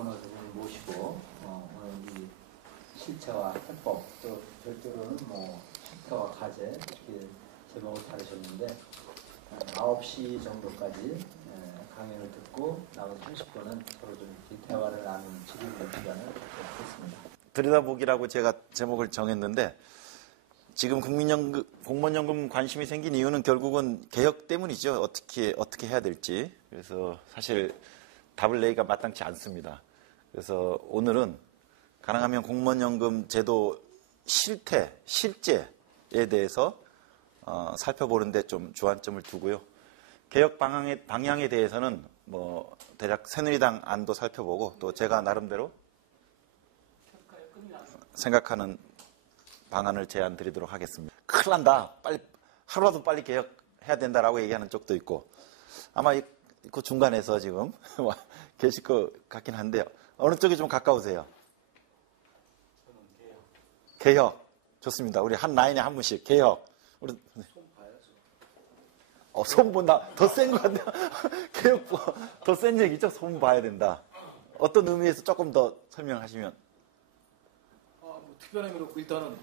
변호사님을 모시고 오늘 이 실체와 해법 또 별도로는 실패와 과제 이렇게 제목을 다루셨는데 9시 정도까지 강연을 듣고 나머지 30분은 서로 좀 이렇게 대화를 나누는 질의응답 시간을 갖겠습니다. 들여다보기라고 제가 제목을 정했는데 지금 공무원연금 관심이 생긴 이유는 결국은 개혁 때문이죠. 어떻게 해야 될지. 그래서 사실 답을 내기가 마땅치 않습니다. 그래서 오늘은 가능하면 공무원연금 제도 실제에 대해서 살펴보는데 좀 주안점을 두고요. 개혁 방향에 대해서는 대략 새누리당 안도 살펴보고 또 제가 나름대로 생각하는 방안을 제안 드리도록 하겠습니다. 큰일 난다. 하루라도 빨리 개혁해야 된다라고 얘기하는 쪽도 있고 아마 그 중간에서 지금 계실 것 같긴 한데요. 어느 쪽이 좀 가까우세요? 저는 개혁. 개혁. 좋습니다. 우리 한 라인에 한 분씩 개혁. 우리 손 봐야죠. 손 본다. 더 센 것 같네요. 개혁 더 센 얘기죠. 손 봐야 된다. 어떤 의미에서 조금 더 설명하시면. 특별한 의미로 일단은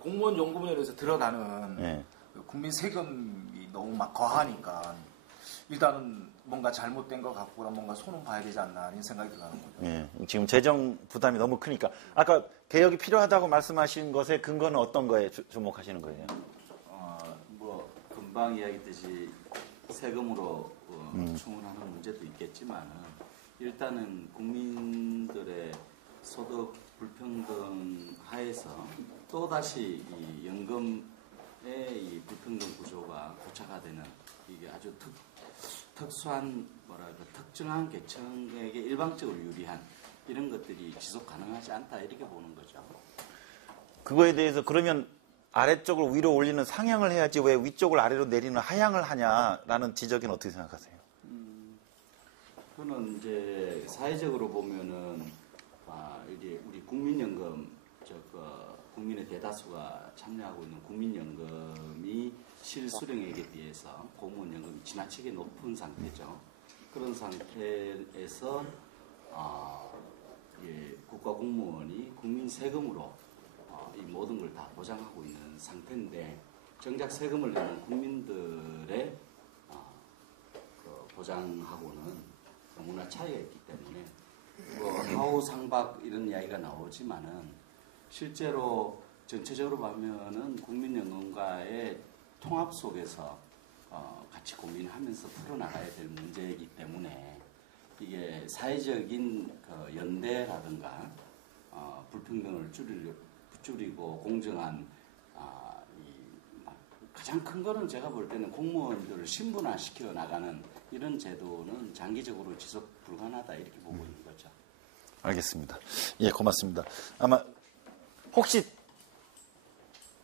공무원 연금으로 인해서 들어가는 국민 세금이 너무 막 거하니까 일단은 뭔가 잘못된 것 같거나 뭔가 손은 봐야 되지 않나 이런 생각이 드는 거죠. 지금 재정 부담이 너무 크니까 아까 개혁이 필요하다고 말씀하신 것의 근거는 어떤 거에 주목하시는 거예요? 금방 이야기했듯이 세금으로 충원하는 문제도 있겠지만 일단은 국민들의 소득 불평등 하에서 또다시 이 연금의 이 불평등 구조가 고착화되는 이게 아주 특수한 특정한 계층에게 일방적으로 유리한 이런 것들이 지속 가능하지 않다 이렇게 보는 거죠. 그거에 대해서 그러면 아래쪽을 위로 올리는 상향을 해야지 왜 위쪽을 아래로 내리는 하향을 하냐라는 지적은 어떻게 생각하세요? 그거는 이제 사회적으로 보면은 이게 우리 국민연금 국민의 대다수가 참여하고 있는 국민연금이 실수령액에 비해서 공무원연금이 지나치게 높은 상태죠. 그런 상태에서 국가 공무원이 국민 세금으로 이 모든 걸 다 보장하고 있는 상태인데 정작 세금을 내는 국민들의 보장하고는 너무나 차이가 있기 때문에 하우상박 이런 이야기가 나오지만은 실제로 전체적으로 보면은 국민연금과의 통합 속에서 같이 고민하면서 풀어나가야 될 문제이기 때문에 이게 사회적인 연대라든가 불평등을 줄이고 공정한 가장 큰 거는 제가 볼 때는 공무원들을 신분화시켜 나가는 이런 제도는 장기적으로 지속 불가능하다 이렇게 보고 있는 거죠. 알겠습니다. 예, 고맙습니다. 아마 혹시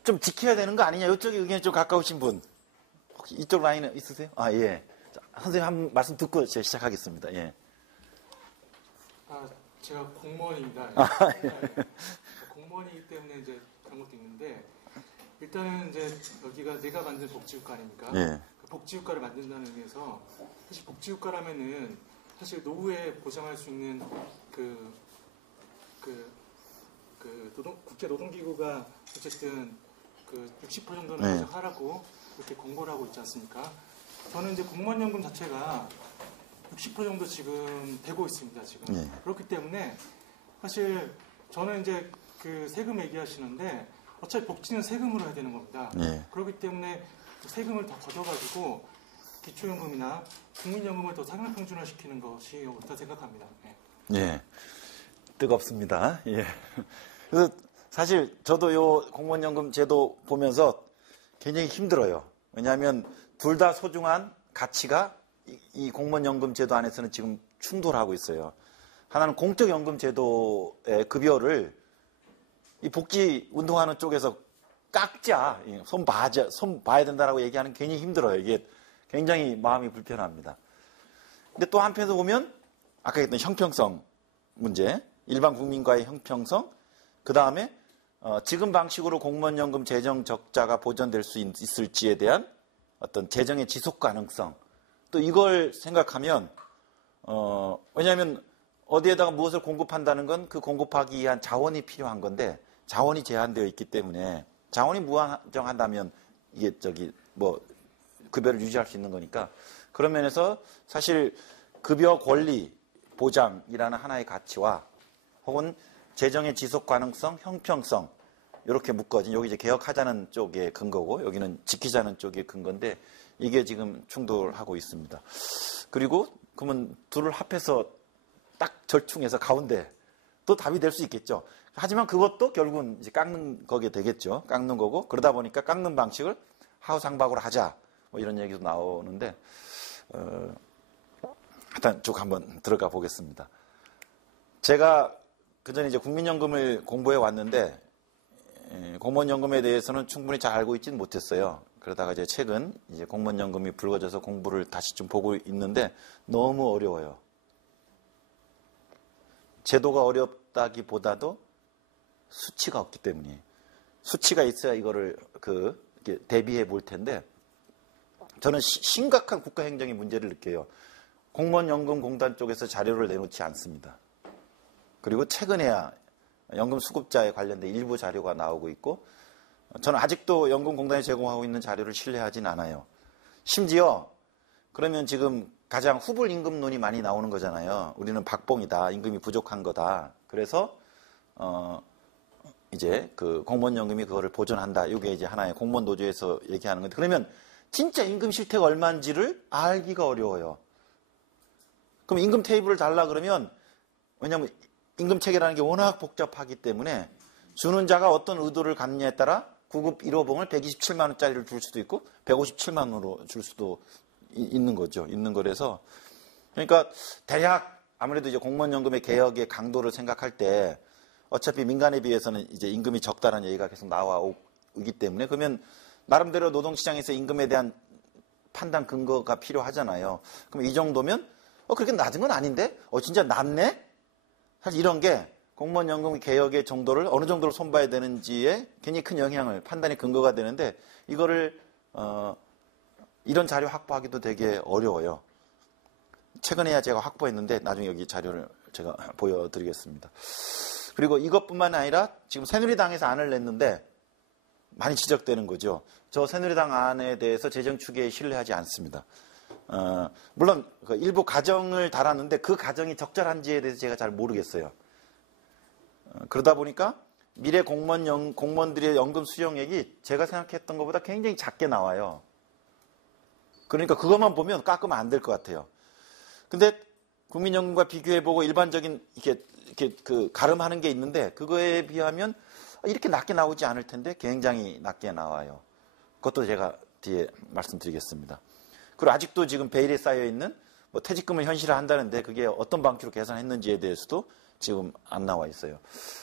좀 지켜야 되는 거 아니냐? 이쪽에 의견이 좀 가까우신 분 혹시 이쪽 라인에 있으세요? 예. 자, 선생님 한 말씀 듣고 제가 시작하겠습니다. 예. 제가 공무원입니다. 공무원이기 때문에 이제 그런 것도 있는데 일단은 이제 여기가 내가 만든 복지국가 아닙니까? 예. 그 복지국가를 만든다는 의미에서 사실 복지국가라면은 사실 노후에 보장할 수 있는 국제노동기구가 어쨌든 60% 정도는 보장하라고 이렇게 공고를 하고 있지 않습니까? 저는 이제 공무원연금 자체가 60% 정도 지금 되고 있습니다. 지금 그렇기 때문에 사실 저는 이제 그 세금 얘기하시는데 어차피 복지는 세금으로 해야 되는 겁니다. 그렇기 때문에 세금을 더 걷어가지고 기초연금이나 국민연금을 더 상향평준화시키는 것이 옳다 생각합니다. 예, 뜨겁습니다. 예. 그래서 사실 저도 요 공무원연금 제도 보면서 굉장히 힘들어요. 왜냐하면 둘 다 소중한 가치가 이 공무원연금 제도 안에서는 지금 충돌하고 있어요. 하나는 공적연금 제도의 급여를 이 복지 운동하는 쪽에서 깎자, 손 봐야 된다라고 얘기하는 게 굉장히 힘들어요. 이게 굉장히 마음이 불편합니다. 근데 또 한편에서 보면 아까 했던 형평성 문제, 일반 국민과의 형평성, 그 다음에 지금 방식으로 공무원연금 재정 적자가 보전될 수 있을지에 대한 어떤 재정의 지속 가능성, 또 이걸 생각하면 왜냐하면 어디에다가 무엇을 공급한다는 건 그 공급하기 위한 자원이 필요한 건데 자원이 제한되어 있기 때문에 자원이 무한정한다면 이게 급여를 유지할 수 있는 거니까 그런 면에서 사실 급여 권리 보장이라는 하나의 가치와 혹은 재정의 지속 가능성, 형평성 이렇게 묶어진 여기 이제 개혁하자는 쪽의 근거고 여기는 지키자는 쪽의 근거인데 이게 지금 충돌하고 있습니다. 그리고 그러면 둘을 합해서 딱 절충해서 가운데 또 답이 될 수 있겠죠. 하지만 그것도 결국은 이제 깎는 거게 되겠죠. 깎는 거고 그러다 보니까 깎는 방식을 하우상박으로 하자 뭐 이런 얘기도 나오는데 일단 쭉 한번 들어가 보겠습니다. 제가 그전에 이제 국민연금을 공부해 왔는데 공무원연금에 대해서는 충분히 잘 알고 있지는 못했어요. 그러다가 이제 최근 이제 공무원연금이 불거져서 공부를 다시 좀 보고 있는데 너무 어려워요. 제도가 어렵다기보다도 수치가 없기 때문에 수치가 있어야 이거를 이렇게 대비해 볼 텐데 저는 심각한 국가행정의 문제를 느껴요. 공무원연금공단 쪽에서 자료를 내놓지 않습니다. 그리고 최근에야 연금 수급자에 관련된 일부 자료가 나오고 있고 저는 아직도 연금공단이 제공하고 있는 자료를 신뢰하진 않아요. 심지어 그러면 지금 가장 후불 임금론이 많이 나오는 거잖아요. 우리는 박봉이다. 임금이 부족한 거다. 그래서 이제 그 공무원연금이 그거를 보존한다. 이게 이제 하나의 공무원 노조에서 얘기하는 건데 그러면 진짜 임금 실태가 얼마인지를 알기가 어려워요. 그럼 임금 테이블을 달라 그러면 왜냐하면 임금 체계라는 게 워낙 복잡하기 때문에 주는 자가 어떤 의도를 갖느냐에 따라 구급 1호봉을 127만 원짜리를 줄 수도 있고 157만 원으로 줄 수도 있는 거죠. 있는 거라서 그러니까 대략 아무래도 이제 공무원연금의 개혁의 강도를 생각할 때 어차피 민간에 비해서는 이제 임금이 적다라는 얘기가 계속 나와오기 때문에 그러면 나름대로 노동시장에서 임금에 대한 판단 근거가 필요하잖아요. 그럼 이 정도면 그렇게 낮은 건 아닌데? 진짜 낮네? 사실 이런 게 공무원연금 개혁의 정도를 어느 정도로 손봐야 되는지에 굉장히 큰 영향을 판단의 근거가 되는데 이거를 이런 자료 확보하기도 되게 어려워요. 최근에야 제가 확보했는데 나중에 여기 자료를 제가 보여드리겠습니다. 그리고 이것뿐만 아니라 지금 새누리당에서 안을 냈는데 많이 지적되는 거죠. 저 새누리당 안에 대해서 재정 추계에 신뢰하지 않습니다. 물론 일부 가정을 달았는데 그 가정이 적절한지에 대해서 제가 잘 모르겠어요. 그러다 보니까 미래 공무원들의 연금 수령액이 제가 생각했던 것보다 굉장히 작게 나와요. 그러니까 그것만 보면 깎으면 안 될 것 같아요. 근데 국민연금과 비교해보고 일반적인 이렇게 가름하는 게 있는데 그거에 비하면 이렇게 낮게 나오지 않을 텐데 굉장히 낮게 나와요. 그것도 제가 뒤에 말씀드리겠습니다. 그리고 아직도 지금 베일에 쌓여있는 퇴직금을 현실화한다는데 그게 어떤 방식으로 계산했는지에 대해서도 지금 안 나와 있어요.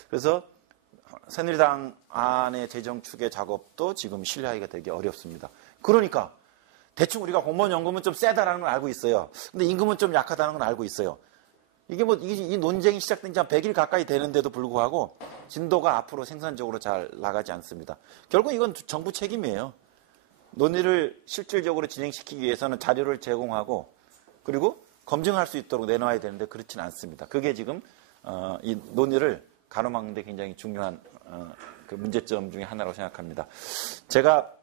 그래서 새누리당 안의 재정 추계 작업도 지금 신뢰하기가 되게 어렵습니다. 그러니까 대충 우리가 공무원연금은 좀 세다라는 걸 알고 있어요. 근데 임금은 좀 약하다는 건 알고 있어요. 이게 이 논쟁이 시작된 지 한 100일 가까이 되는데도 불구하고 진도가 앞으로 생산적으로 잘 나가지 않습니다. 결국 이건 정부 책임이에요. 논의를 실질적으로 진행시키기 위해서는 자료를 제공하고 그리고 검증할 수 있도록 내놔야 되는데 그렇지는 않습니다. 그게 지금 이 논의를 가로막는 데 굉장히 중요한 그 문제점 중에 하나라고 생각합니다. 제가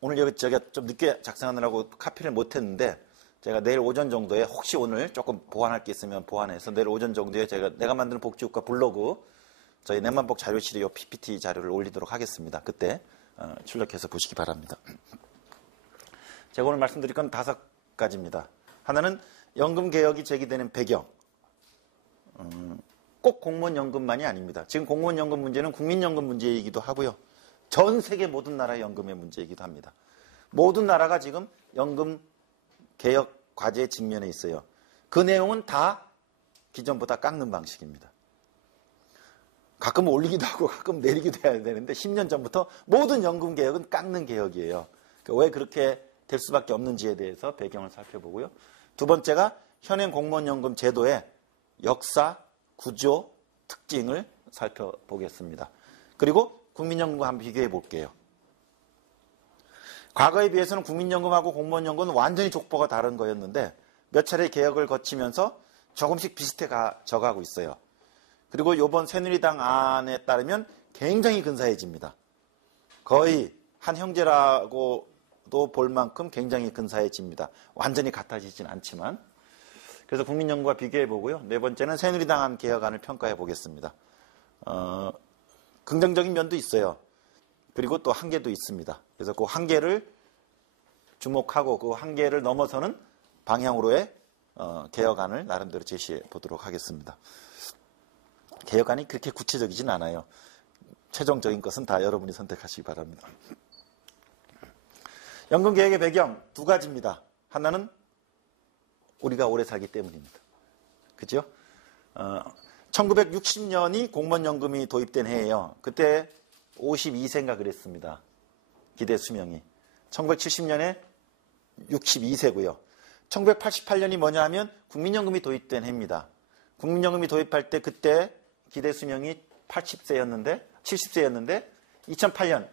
오늘 제가 좀 늦게 작성하느라고 카피를 못했는데 제가 내일 오전 정도에 혹시 오늘 조금 보완할 게 있으면 보완해서 내일 오전 정도에 내가 만드는 복지국가 블로그 저희 내만복 자료실에 이 PPT 자료를 올리도록 하겠습니다. 그때 출력해서 보시기 바랍니다. 제가 오늘 말씀드릴 건 5가지입니다. 하나는 연금개혁이 제기되는 배경. 꼭 공무원연금만이 아닙니다. 지금 공무원연금 문제는 국민연금 문제이기도 하고요. 전 세계 모든 나라의 연금의 문제이기도 합니다. 모든 나라가 지금 연금 개혁 과제에 직면해 있어요. 그 내용은 다 기존보다 깎는 방식입니다. 가끔 올리기도 하고 가끔 내리기도 해야 되는데 10년 전부터 모든 연금 개혁은 깎는 개혁이에요. 왜 그렇게 될 수밖에 없는지에 대해서 배경을 살펴보고요. 두 번째가 현행 공무원연금 제도의 역사, 구조, 특징을 살펴보겠습니다. 그리고 국민연금과 한번 비교해 볼게요. 과거에 비해서는 국민연금하고 공무원연금은 완전히 족보가 다른 거였는데 몇 차례 개혁을 거치면서 조금씩 비슷해져가고 있어요. 그리고 이번 새누리당 안에 따르면 굉장히 근사해집니다. 거의 한 형제라고도 볼 만큼 굉장히 근사해집니다. 완전히 같아지진 않지만. 그래서 국민연금과 비교해 보고요. 네 번째는 새누리당 안 개혁안을 평가해 보겠습니다. 긍정적인 면도 있어요. 그리고 또 한계도 있습니다. 그래서 그 한계를 주목하고 그 한계를 넘어서는 방향으로의 개혁안을 나름대로 제시해 보도록 하겠습니다. 개혁안이 그렇게 구체적이진 않아요. 최종적인 것은 다 여러분이 선택하시기 바랍니다. 연금개혁의 배경 두 가지입니다. 하나는 우리가 오래 살기 때문입니다. 그죠? 1960년이 공무원연금이 도입된 해예요. 그때 52세인가 그랬습니다. 기대 수명이. 1970년에 62세고요. 1988년이 뭐냐 하면 국민연금이 도입된 해입니다. 국민연금이 도입할 때 그때 기대 수명이 70세였는데 2008년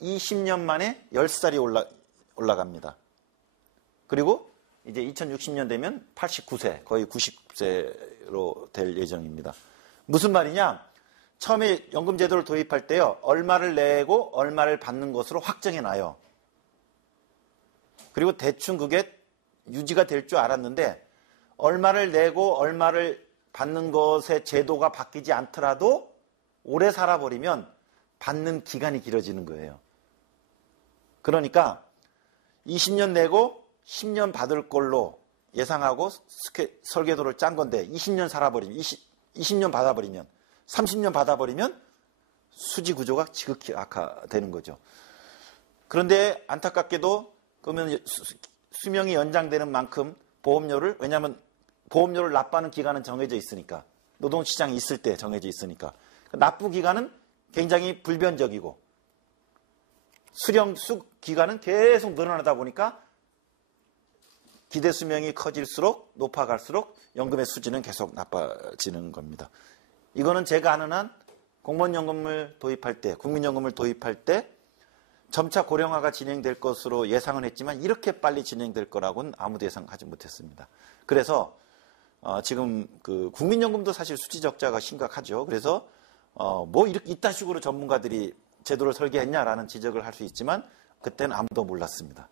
20년 만에 10살이 올라갑니다. 그리고 이제 2060년 되면 89세, 거의 90세로 될 예정입니다. 무슨 말이냐? 처음에 연금제도를 도입할 때요, 얼마를 내고 얼마를 받는 것으로 확정해놔요. 그리고 대충 그게 유지가 될 줄 알았는데, 얼마를 내고 얼마를 받는 것의 제도가 바뀌지 않더라도 오래 살아버리면 받는 기간이 길어지는 거예요. 그러니까 20년 내고 10년 받을 걸로 예상하고 설계도를 짠 건데 20년 살아버리면 20년 받아버리면 30년 받아버리면 수지 구조가 지극히 악화되는 거죠. 그런데 안타깝게도 그러면 수명이 연장되는 만큼 보험료를, 왜냐하면 보험료를 납부하는 기간은 정해져 있으니까, 노동시장이 있을 때 정해져 있으니까 납부 기간은 굉장히 불변적이고 수령 기간은 계속 늘어나다 보니까 기대 수명이 커질수록 높아갈수록 연금의 수지는 계속 나빠지는 겁니다. 이거는 제가 아는 한 공무원연금을 도입할 때, 국민연금을 도입할 때 점차 고령화가 진행될 것으로 예상은 했지만 이렇게 빨리 진행될 거라고는 아무도 예상하지 못했습니다. 그래서 지금 그 국민연금도 사실 수지 적자가 심각하죠. 그래서 뭐 이렇게 이딴 식으로 전문가들이 제도를 설계했냐라는 지적을 할 수 있지만 그때는 아무도 몰랐습니다.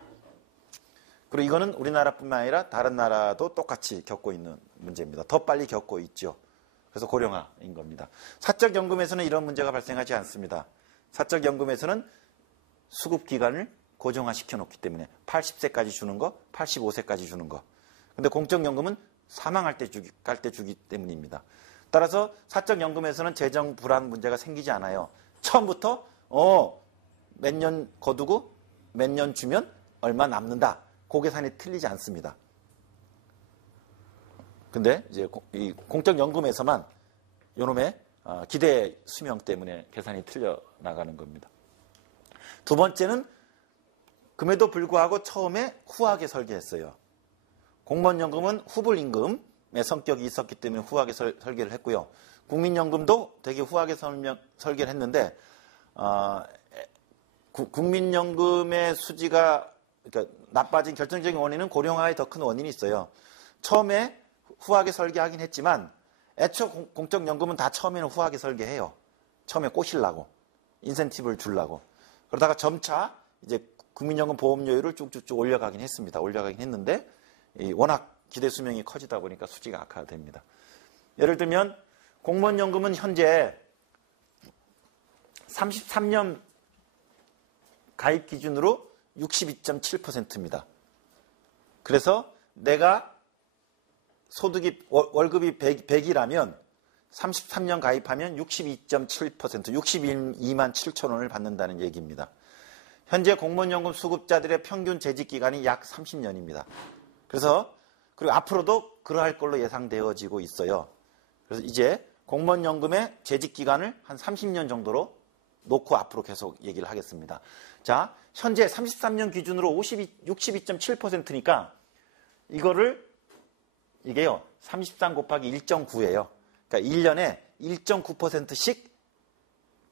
그리고 이거는 우리나라뿐만 아니라 다른 나라도 똑같이 겪고 있는 문제입니다. 더 빨리 겪고 있죠. 그래서 고령화인 겁니다. 사적연금에서는 이런 문제가 발생하지 않습니다. 사적연금에서는 수급기간을 고정화시켜 놓기 때문에 80세까지 주는 거, 85세까지 주는 거. 근데 공적연금은 사망할 때 주기 때문입니다. 따라서 사적연금에서는 재정 불안 문제가 생기지 않아요. 처음부터 몇 년 거두고 몇 년 주면 얼마 남는다. 그 계산이 틀리지 않습니다. 근데 이제 이 공적연금에서만 요놈의 기대 수명 때문에 계산이 틀려 나가는 겁니다. 두 번째는 금에도 불구하고 처음에 후하게 설계했어요. 공무원연금은 후불임금의 성격이 있었기 때문에 후하게 설계를 했고요. 국민연금도 되게 후하게 설계를 했는데 국민연금의 수지가 그러니까 나빠진 결정적인 원인은 고령화의 더 큰 원인이 있어요. 처음에 후하게 설계하긴 했지만 애초 공적연금은 다 처음에는 후하게 설계해요. 처음에 꼬시려고, 인센티브를 주려고. 그러다가 점차 이제 국민연금 보험료율을 쭉쭉쭉 올려가긴 했습니다. 올려가긴 했는데 워낙 기대 수명이 커지다 보니까 수지가 악화됩니다. 예를 들면 공무원연금은 현재 33년 가입 기준으로 62.7%입니다. 그래서 내가 소득이 월급이 100이라면 33년 가입하면 62.7%, 62만 7천 원을 받는다는 얘기입니다. 현재 공무원연금 수급자들의 평균 재직 기간이 약 30년입니다. 그래서 그리고 앞으로도 그러할 걸로 예상되어지고 있어요. 그래서 이제 공무원연금의 재직 기간을 한 30년 정도로 놓고 앞으로 계속 얘기를 하겠습니다. 자, 현재 33년 기준으로 62.7%니까 이게요 33 곱하기 1.9예요. 그러니까 1년에 1.9%씩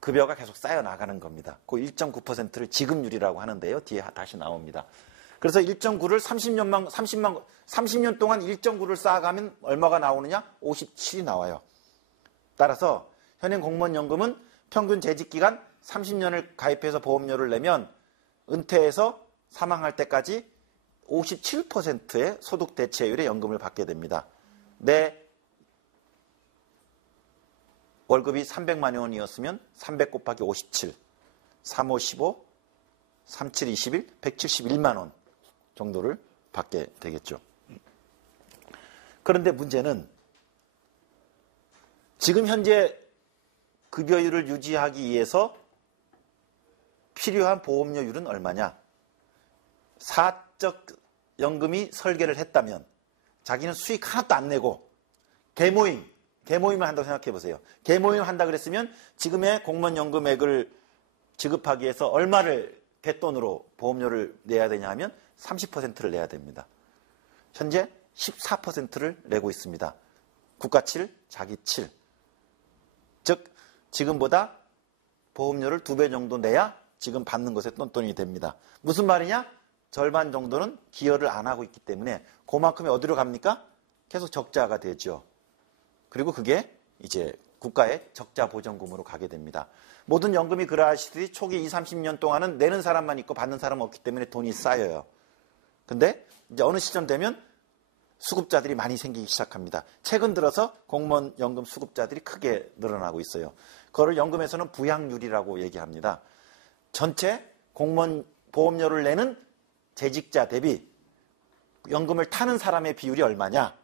급여가 계속 쌓여 나가는 겁니다. 그 1.9%를 지급률이라고 하는데요. 뒤에 다시 나옵니다. 그래서 1.9를 30년 동안 1.9를 쌓아가면 얼마가 나오느냐? 57이 나와요. 따라서 현행 공무원연금은 평균 재직기간 30년을 가입해서 보험료를 내면 은퇴해서 사망할 때까지 57%의 소득 대체율의 연금을 받게 됩니다. 내 월급이 300만 원이었으면 300 곱하기 57, 3, 5, 15, 3, 7, 21, 171만 원 정도를 받게 되겠죠. 그런데 문제는 지금 현재 급여율을 유지하기 위해서 필요한 보험료율은 얼마냐? 사적 연금이 설계를 했다면 자기는 수익 하나도 안 내고 개모임을 한다고 생각해 보세요. 개모임을 한다 그랬으면 지금의 공무원연금액을 지급하기 위해서 얼마를 갯돈으로 보험료를 내야 되냐 하면 30%를 내야 됩니다. 현재 14%를 내고 있습니다. 국가 7, 자기 7. 즉 지금보다 보험료를 2배 정도 내야 지금 받는 것에 돈이 됩니다. 무슨 말이냐? 절반 정도는 기여를 안 하고 있기 때문에 그만큼이 어디로 갑니까? 계속 적자가 되죠. 그리고 그게 이제 국가의 적자 보전금으로 가게 됩니다. 모든 연금이 그러하시듯이 초기 20, 30년 동안은 내는 사람만 있고 받는 사람은 없기 때문에 돈이 쌓여요. 근데 이제 어느 시점 되면 수급자들이 많이 생기기 시작합니다. 최근 들어서 공무원 연금 수급자들이 크게 늘어나고 있어요. 그거를 연금에서는 부양률이라고 얘기합니다. 전체 공무원 보험료를 내는 재직자 대비 연금을 타는 사람의 비율이 얼마냐?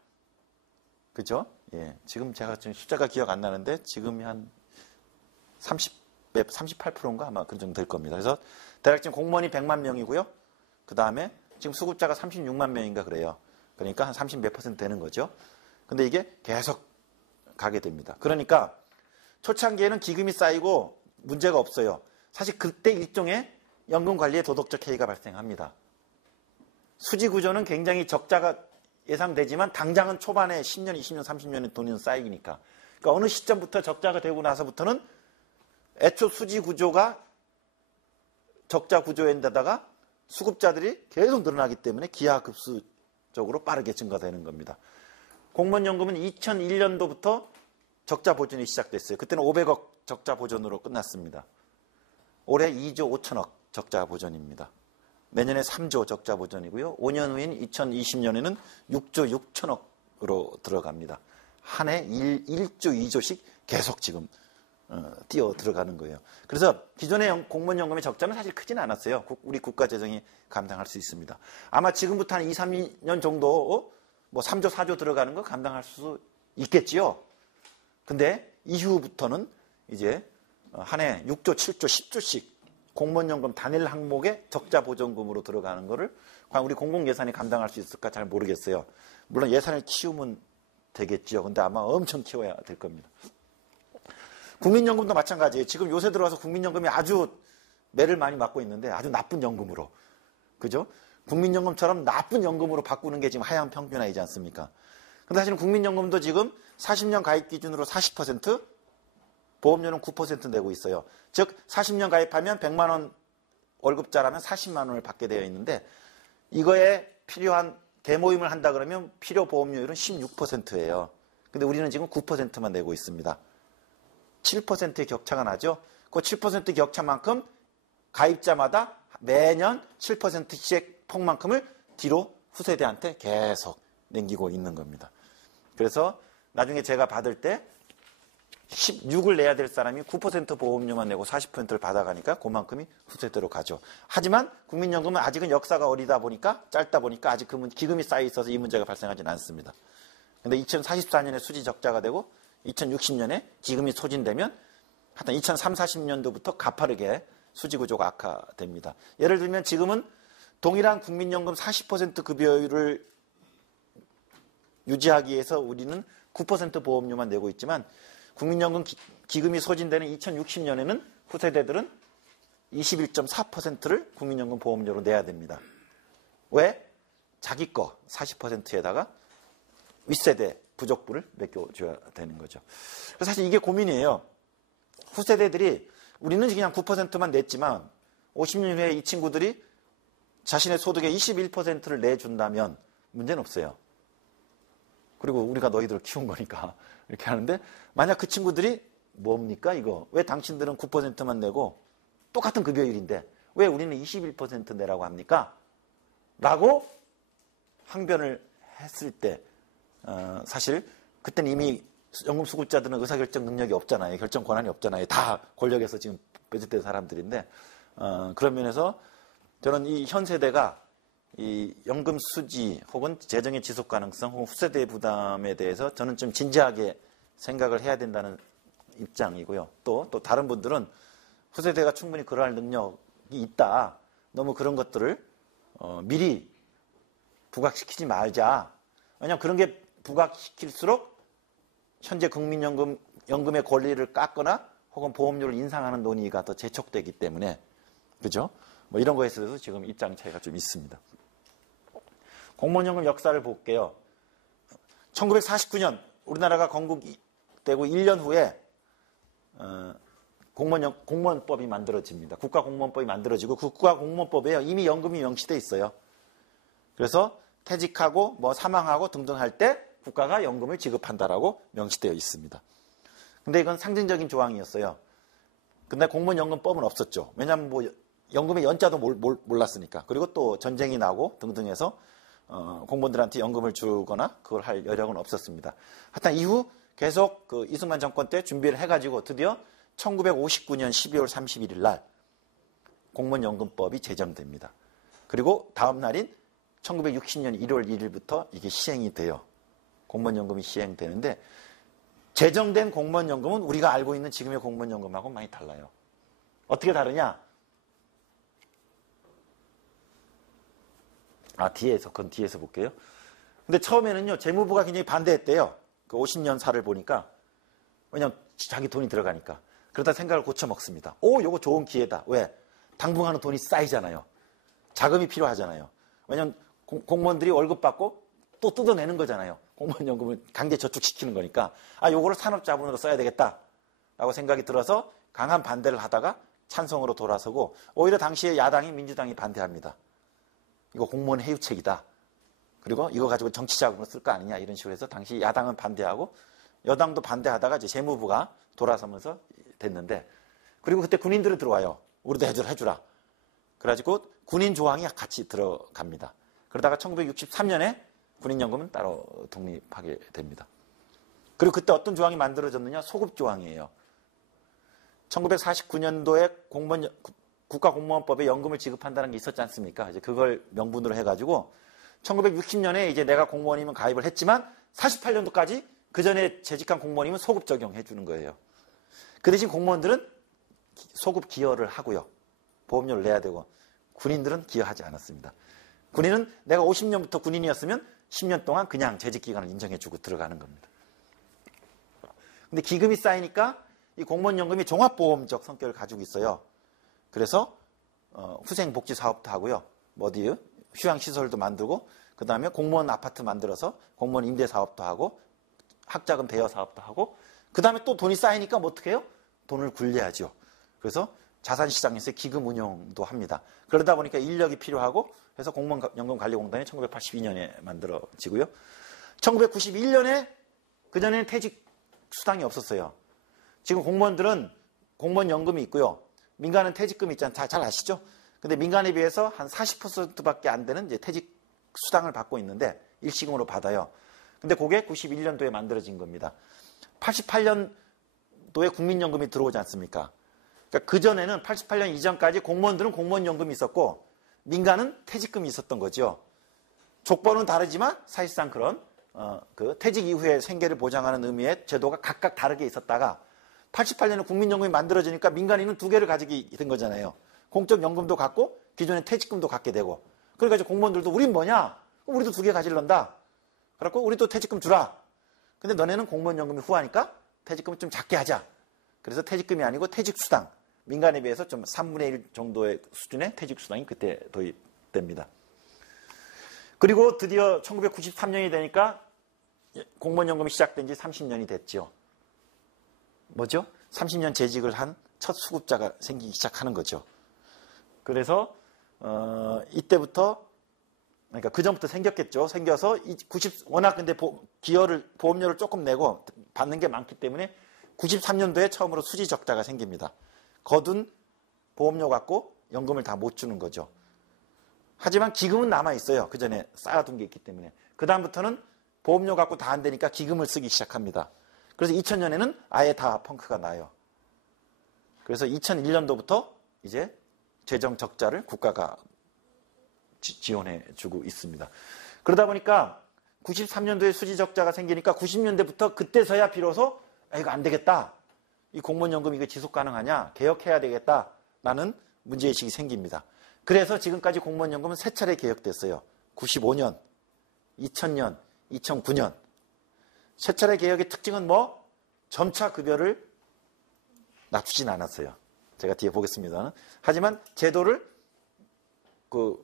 그죠? 예. 지금 제가 지금 숫자가 기억 안 나는데 지금이 한 38%인가 아마 그 정도 될 겁니다. 그래서 대략 지금 공무원이 100만 명이고요. 그 다음에 지금 수급자가 36만 명인가 그래요. 그러니까 한 30 몇 % 되는 거죠. 근데 이게 계속 가게 됩니다. 그러니까 초창기에는 기금이 쌓이고 문제가 없어요. 사실 그때 일종의 연금 관리에 도덕적 해이가 발생합니다. 수지 구조는 굉장히 적자가 예상되지만 당장은 초반에 10년, 20년, 30년의 돈이 쌓이니까. 그러니까 어느 시점부터 적자가 되고 나서부터는 애초 수지 구조가 적자 구조인데다가 수급자들이 계속 늘어나기 때문에 기하급수적으로 빠르게 증가되는 겁니다. 공무원연금은 2001년도부터 적자 보전이 시작됐어요. 그때는 500억 적자 보전으로 끝났습니다. 올해 2조 5천억 적자 보전입니다. 내년에 3조 적자 보전이고요. 5년 후인 2020년에는 6조 6천억으로 들어갑니다. 한 해 1조 2조씩 계속 지금 뛰어 들어가는 거예요. 그래서 기존의 공무원연금의 적자는 사실 크진 않았어요. 우리 국가 재정이 감당할 수 있습니다. 아마 지금부터 한 2, 3년 정도 뭐 3조, 4조 들어가는 거 감당할 수 있겠지요. 근데 이후부터는 이제 한 해 6조, 7조, 10조씩 공무원연금 단일 항목에 적자 보전금으로 들어가는 거를 과연 우리 공공예산이 감당할 수 있을까 잘 모르겠어요. 물론 예산을 키우면 되겠죠. 근데 아마 엄청 키워야 될 겁니다. 국민연금도 마찬가지예요. 지금 요새 들어와서 국민연금이 아주 매를 많이 맞고 있는데 아주 나쁜 연금으로. 그죠? 국민연금처럼 나쁜 연금으로 바꾸는 게 지금 하향 평균화이지 않습니까? 근데 사실은 국민연금도 지금 40년 가입 기준으로 40%, 보험료는 9% 내고 있어요. 즉 40년 가입하면 100만 원 월급자라면 40만 원을 받게 되어 있는데 이거에 필요한 대모임을 한다 그러면 필요 보험료율은 16%예요. 근데 우리는 지금 9%만 내고 있습니다. 7%의 격차가 나죠. 그 7% 격차만큼 가입자마다 매년 7%씩 폭만큼을 뒤로 후세대한테 계속 남기고 있는 겁니다. 그래서 나중에 제가 받을 때 16을 내야 될 사람이 9% 보험료만 내고 40%를 받아가니까 그만큼이 후세대로 가죠. 하지만 국민연금은 아직은 역사가 어리다 보니까 짧다 보니까 아직 기금이 쌓여 있어서 이 문제가 발생하지는 않습니다. 그런데 2044년에 수지 적자가 되고 2060년에 기금이 소진되면 하여튼 2030, 40년도부터 가파르게 수지 구조가 악화됩니다. 예를 들면 지금은 동일한 국민연금 40% 급여율을 유지하기 위해서 우리는 9% 보험료만 내고 있지만 국민연금 기금이 소진되는 2060년에는 후세대들은 21.4%를 국민연금 보험료로 내야 됩니다. 왜? 자기 거 40%에다가 윗세대 부족부를 맡겨줘야 되는 거죠. 그래서 사실 이게 고민이에요. 후세대들이 우리는 그냥 9%만 냈지만 50년 후에 이 친구들이 자신의 소득의 21%를 내준다면 문제는 없어요. 그리고 우리가 너희들을 키운 거니까 이렇게 하는데, 만약 그 친구들이 뭡니까 이거? 왜 당신들은 9%만 내고 똑같은 급여율인데 왜 우리는 21% 내라고 합니까? 라고 항변을 했을 때 사실 그때는 이미 연금수급자들은 의사결정 능력이 없잖아요. 결정 권한이 없잖아요. 다 권력에서 지금 배제된 사람들인데, 그런 면에서 저는 이 현 세대가 이 연금 수지 혹은 재정의 지속 가능성 혹은 후세대 부담에 대해서 저는 좀 진지하게 생각을 해야 된다는 입장이고요. 또 다른 분들은 후세대가 충분히 그러할 능력이 있다. 너무 그런 것들을 미리 부각시키지 말자. 왜냐하면 그런 게 부각시킬수록 현재 연금의 권리를 깎거나 혹은 보험료를 인상하는 논의가 더 재촉되기 때문에, 그죠? 뭐 이런 거에 있어서 지금 입장 차이가 좀 있습니다. 공무원연금 역사를 볼게요. 1949년 우리나라가 건국되고 1년 후에 공무원법이 만들어집니다. 국가공무원법이 만들어지고 국가공무원법에 이미 연금이 명시되어 있어요. 그래서 퇴직하고 뭐 사망하고 등등 할 때 국가가 연금을 지급한다라고 명시되어 있습니다. 근데 이건 상징적인 조항이었어요. 근데 공무원연금법은 없었죠. 왜냐하면 뭐 연금의 연자도 몰랐으니까. 그리고 또 전쟁이 나고 등등 해서 공무원들한테 연금을 주거나 그걸 할 여력은 없었습니다. 하여튼 이후 계속 그 이승만 정권 때 준비를 해가지고 드디어 1959년 12월 31일 날 공무원연금법이 제정됩니다. 그리고 다음 날인 1960년 1월 1일부터 이게 시행이 돼요. 공무원연금이 시행되는데, 제정된 공무원연금은 우리가 알고 있는 지금의 공무원연금하고 많이 달라요. 어떻게 다르냐? 그건 뒤에서 볼게요. 근데 처음에는요, 재무부가 굉장히 반대했대요. 그 50년사를 보니까. 왜냐면 자기 돈이 들어가니까. 그러다 생각을 고쳐 먹습니다. 요거 좋은 기회다. 왜? 당분간은 돈이 쌓이잖아요. 자금이 필요하잖아요. 왜냐면 공무원들이 월급 받고 또 뜯어내는 거잖아요. 공무원연금을 강제 저축시키는 거니까. 요거를 산업자본으로 써야 되겠다. 라고 생각이 들어서 강한 반대를 하다가 찬성으로 돌아서고, 오히려 당시에 야당이 민주당이 반대합니다. 이거 공무원 해유책이다. 그리고 이거 가지고 정치자금으로 쓸 거 아니냐 이런 식으로 해서 당시 야당은 반대하고 여당도 반대하다가 이제 재무부가 돌아서면서 됐는데, 그리고 그때 군인들이 들어와요. 우리도 해주라. 그래가지고 군인 조항이 같이 들어갑니다. 그러다가 1963년에 군인연금은 따로 독립하게 됩니다. 그리고 그때 어떤 조항이 만들어졌느냐? 소급조항이에요. 1949년도에 국가공무원법에 연금을 지급한다는 게 있었지 않습니까? 이제 그걸 명분으로 해가지고 1960년에 이제 내가 공무원이면 가입을 했지만 48년도까지 그 전에 재직한 공무원이면 소급 적용해 주는 거예요. 그 대신 공무원들은 소급 기여를 하고요. 보험료를 내야 되고, 군인들은 기여하지 않았습니다. 군인은 내가 50년부터 군인이었으면 10년 동안 그냥 재직기간을 인정해주고 들어가는 겁니다. 근데 기금이 쌓이니까 이 공무원연금이 종합보험적 성격을 가지고 있어요. 그래서 후생복지 사업도 하고요. 휴양시설도 만들고, 그 다음에 공무원 아파트 만들어서 공무원 임대 사업도 하고, 학자금 대여 사업도 하고, 그 다음에 또 돈이 쌓이니까 뭐 어떻게 해요? 돈을 굴려야죠. 그래서 자산시장에서 기금 운용도 합니다. 그러다 보니까 인력이 필요하고 해서 공무원연금관리공단이 1982년에 만들어지고요. 1991년에 그전에는 퇴직 수당이 없었어요. 지금 공무원들은 공무원연금이 있고요. 민간은 퇴직금이 있잖아요. 잘 아시죠? 근데 민간에 비해서 한 40%밖에 안 되는 이제 퇴직 수당을 받고 있는데 일시금으로 받아요. 근데 그게 91년도에 만들어진 겁니다. 88년도에 국민연금이 들어오지 않습니까? 그러니까 그전에는 88년 이전까지 공무원들은 공무원연금이 있었고 민간은 퇴직금이 있었던 거죠. 족보는 다르지만 사실상 그런 그 퇴직 이후의 생계를 보장하는 의미의 제도가 각각 다르게 있었다가 88년에 국민연금이 만들어지니까 민간인은 두 개를 가지게 된 거잖아요. 공적연금도 갖고 기존의 퇴직금도 갖게 되고, 그러니까 공무원들도 우린 뭐냐? 우리도 두 개 가질런다. 그래갖고 우리도 퇴직금 주라. 근데 너네는 공무원연금이 후하니까 퇴직금을 좀 작게 하자. 그래서 퇴직금이 아니고 퇴직수당. 민간에 비해서 좀 3분의 1 정도의 수준의 퇴직수당이 그때 도입됩니다. 그리고 드디어 1993년이 되니까 공무원연금이 시작된 지 30년이 됐죠. 뭐죠? 30년 재직을 한 첫 수급자가 생기기 시작하는 거죠. 그래서 이때부터 그러니까 그 전부터 생겼겠죠. 생겨서 워낙 근데 보험료를 조금 내고 받는 게 많기 때문에 93년도에 처음으로 수지 적자가 생깁니다. 거둔 보험료 갖고 연금을 다 못 주는 거죠. 하지만 기금은 남아 있어요. 그 전에 쌓아둔 게 있기 때문에. 그 다음부터는 보험료 갖고 다 안 되니까 기금을 쓰기 시작합니다. 그래서 2000년에는 아예 다 펑크가 나요. 그래서 2001년도부터 이제 재정 적자를 국가가 지원해주고 있습니다. 그러다 보니까 93년도에 수지 적자가 생기니까 90년대부터 그때서야 비로소 이거 안 되겠다. 이 공무원연금 이거 지속 가능하냐? 개혁해야 되겠다라는 문제의식이 생깁니다. 그래서 지금까지 공무원연금은 세 차례 개혁됐어요. 95년, 2000년, 2009년. 세 차례 개혁의 특징은 뭐? 점차 급여를 낮추진 않았어요. 제가 뒤에 보겠습니다는. 하지만 제도를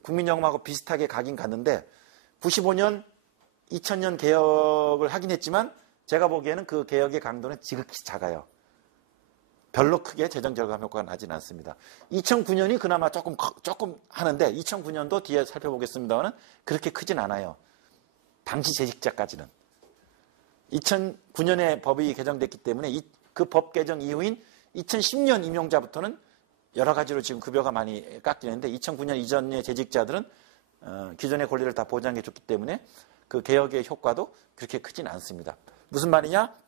국민연금하고 비슷하게 가긴 갔는데 95년, 2000년 개혁을 하긴 했지만 제가 보기에는 그 개혁의 강도는 지극히 작아요. 별로 크게 재정 절감 효과가 나진 않습니다. 2009년이 그나마 조금 하는데 2009년도 뒤에 살펴보겠습니다만 그렇게 크진 않아요. 당시 재직자까지는. 2009년에 법이 개정됐기 때문에 그 법 개정 이후인 2010년 임용자부터는 여러 가지로 지금 급여가 많이 깎이는데 2009년 이전의 재직자들은 기존의 권리를 다 보장해 줬기 때문에 그 개혁의 효과도 그렇게 크진 않습니다. 무슨 말이냐?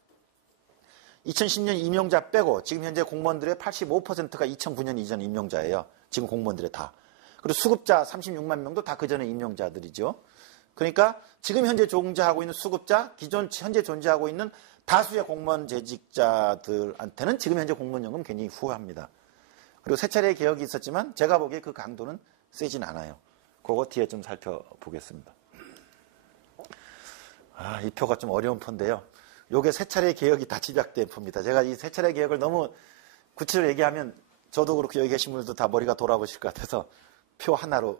2010년 임용자 빼고 지금 현재 공무원들의 85%가 2009년 이전 임용자예요. 지금 공무원들의 다. 그리고 수급자 36만 명도 다 그전에 임용자들이죠. 그러니까 지금 현재 존재하고 있는 수급자, 현재 존재하고 있는 다수의 공무원 재직자들한테는 지금 현재 공무원연금 굉장히 후합니다. 그리고 세 차례의 개혁이 있었지만 제가 보기에 그 강도는 세진 않아요. 그거 뒤에 좀 살펴보겠습니다. 이 표가 좀 어려운 표인데요. 요게 세 차례의 개혁이 다 집약된 표입니다. 제가 이 세 차례의 개혁을 너무 구체적으로 얘기하면 저도 그렇고 여기 계신 분들도 다 머리가 돌아보실 것 같아서 표 하나로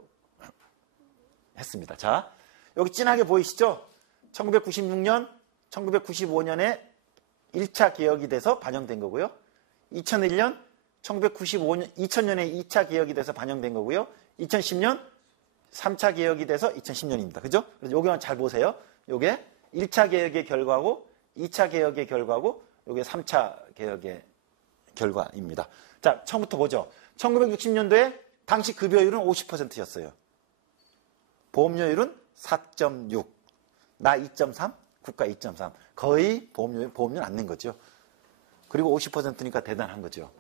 했습니다. 자, 여기 진하게 보이시죠? 1996년, 1995년에 1차 개혁이 돼서 반영된 거고요. 2001년, 1995년, 2000년에 2차 개혁이 돼서 반영된 거고요. 2010년 3차 개혁이 돼서 2010년입니다. 그죠? 그래서 요거만 잘 보세요. 요게 1차 개혁의 결과고 2차 개혁의 결과고 요게 3차 개혁의 결과입니다. 자, 처음부터 보죠. 1960년도에 당시 급여율은 50%였어요. 보험료율은 4.6, 나 2.3, 국가 2.3. 거의 보험료는 안 낸 거죠. 그리고 50%니까 대단한 거죠.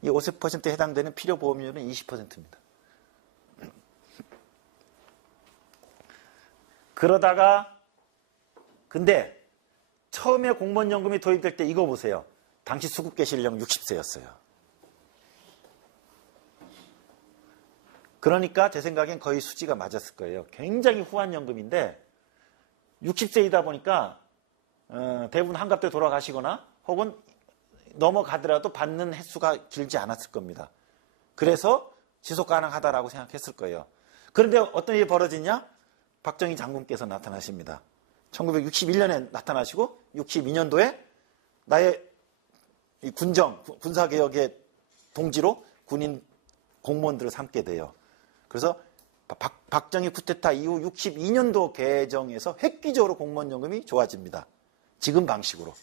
이 50%에 해당되는 필요보험료는 20%입니다. 그러다가 근데 처음에 공무원연금이 도입될 때 이거 보세요. 당시 수급개시연령 60세였어요. 그러니까 제 생각엔 거의 수지가 맞았을 거예요. 굉장히 후한 연금인데 60세이다 보니까 대부분 한갑때 돌아가시거나 혹은 넘어가더라도 받는 횟수가 길지 않았을 겁니다. 그래서 지속 가능하다라고 생각했을 거예요. 그런데 어떤 일이 벌어지냐? 박정희 장군께서 나타나십니다. 1961년에 나타나시고 62년도에 나의 이 군사개혁의 동지로 군인 공무원들을 삼게 돼요. 그래서 박정희 쿠데타 이후 62년도 개정에서 획기적으로 공무원연금이 좋아집니다. 지금 방식으로.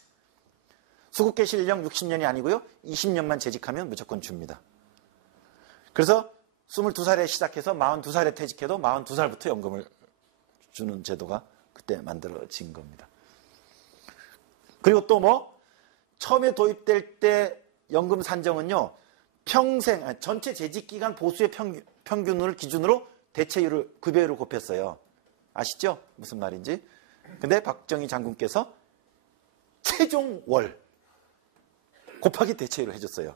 수급개시연령 60년이 아니고요. 20년만 재직하면 무조건 줍니다. 그래서 22살에 시작해서 42살에 퇴직해도 42살부터 연금을 주는 제도가 그때 만들어진 겁니다. 그리고 또 뭐 처음에 도입될 때 연금 산정은요. 전체 재직기간 보수의 평균을 기준으로 대체율을 급여율을 곱했어요. 아시죠? 무슨 말인지. 근데 박정희 장군께서 최종 월 곱하기 대체율을 해줬어요.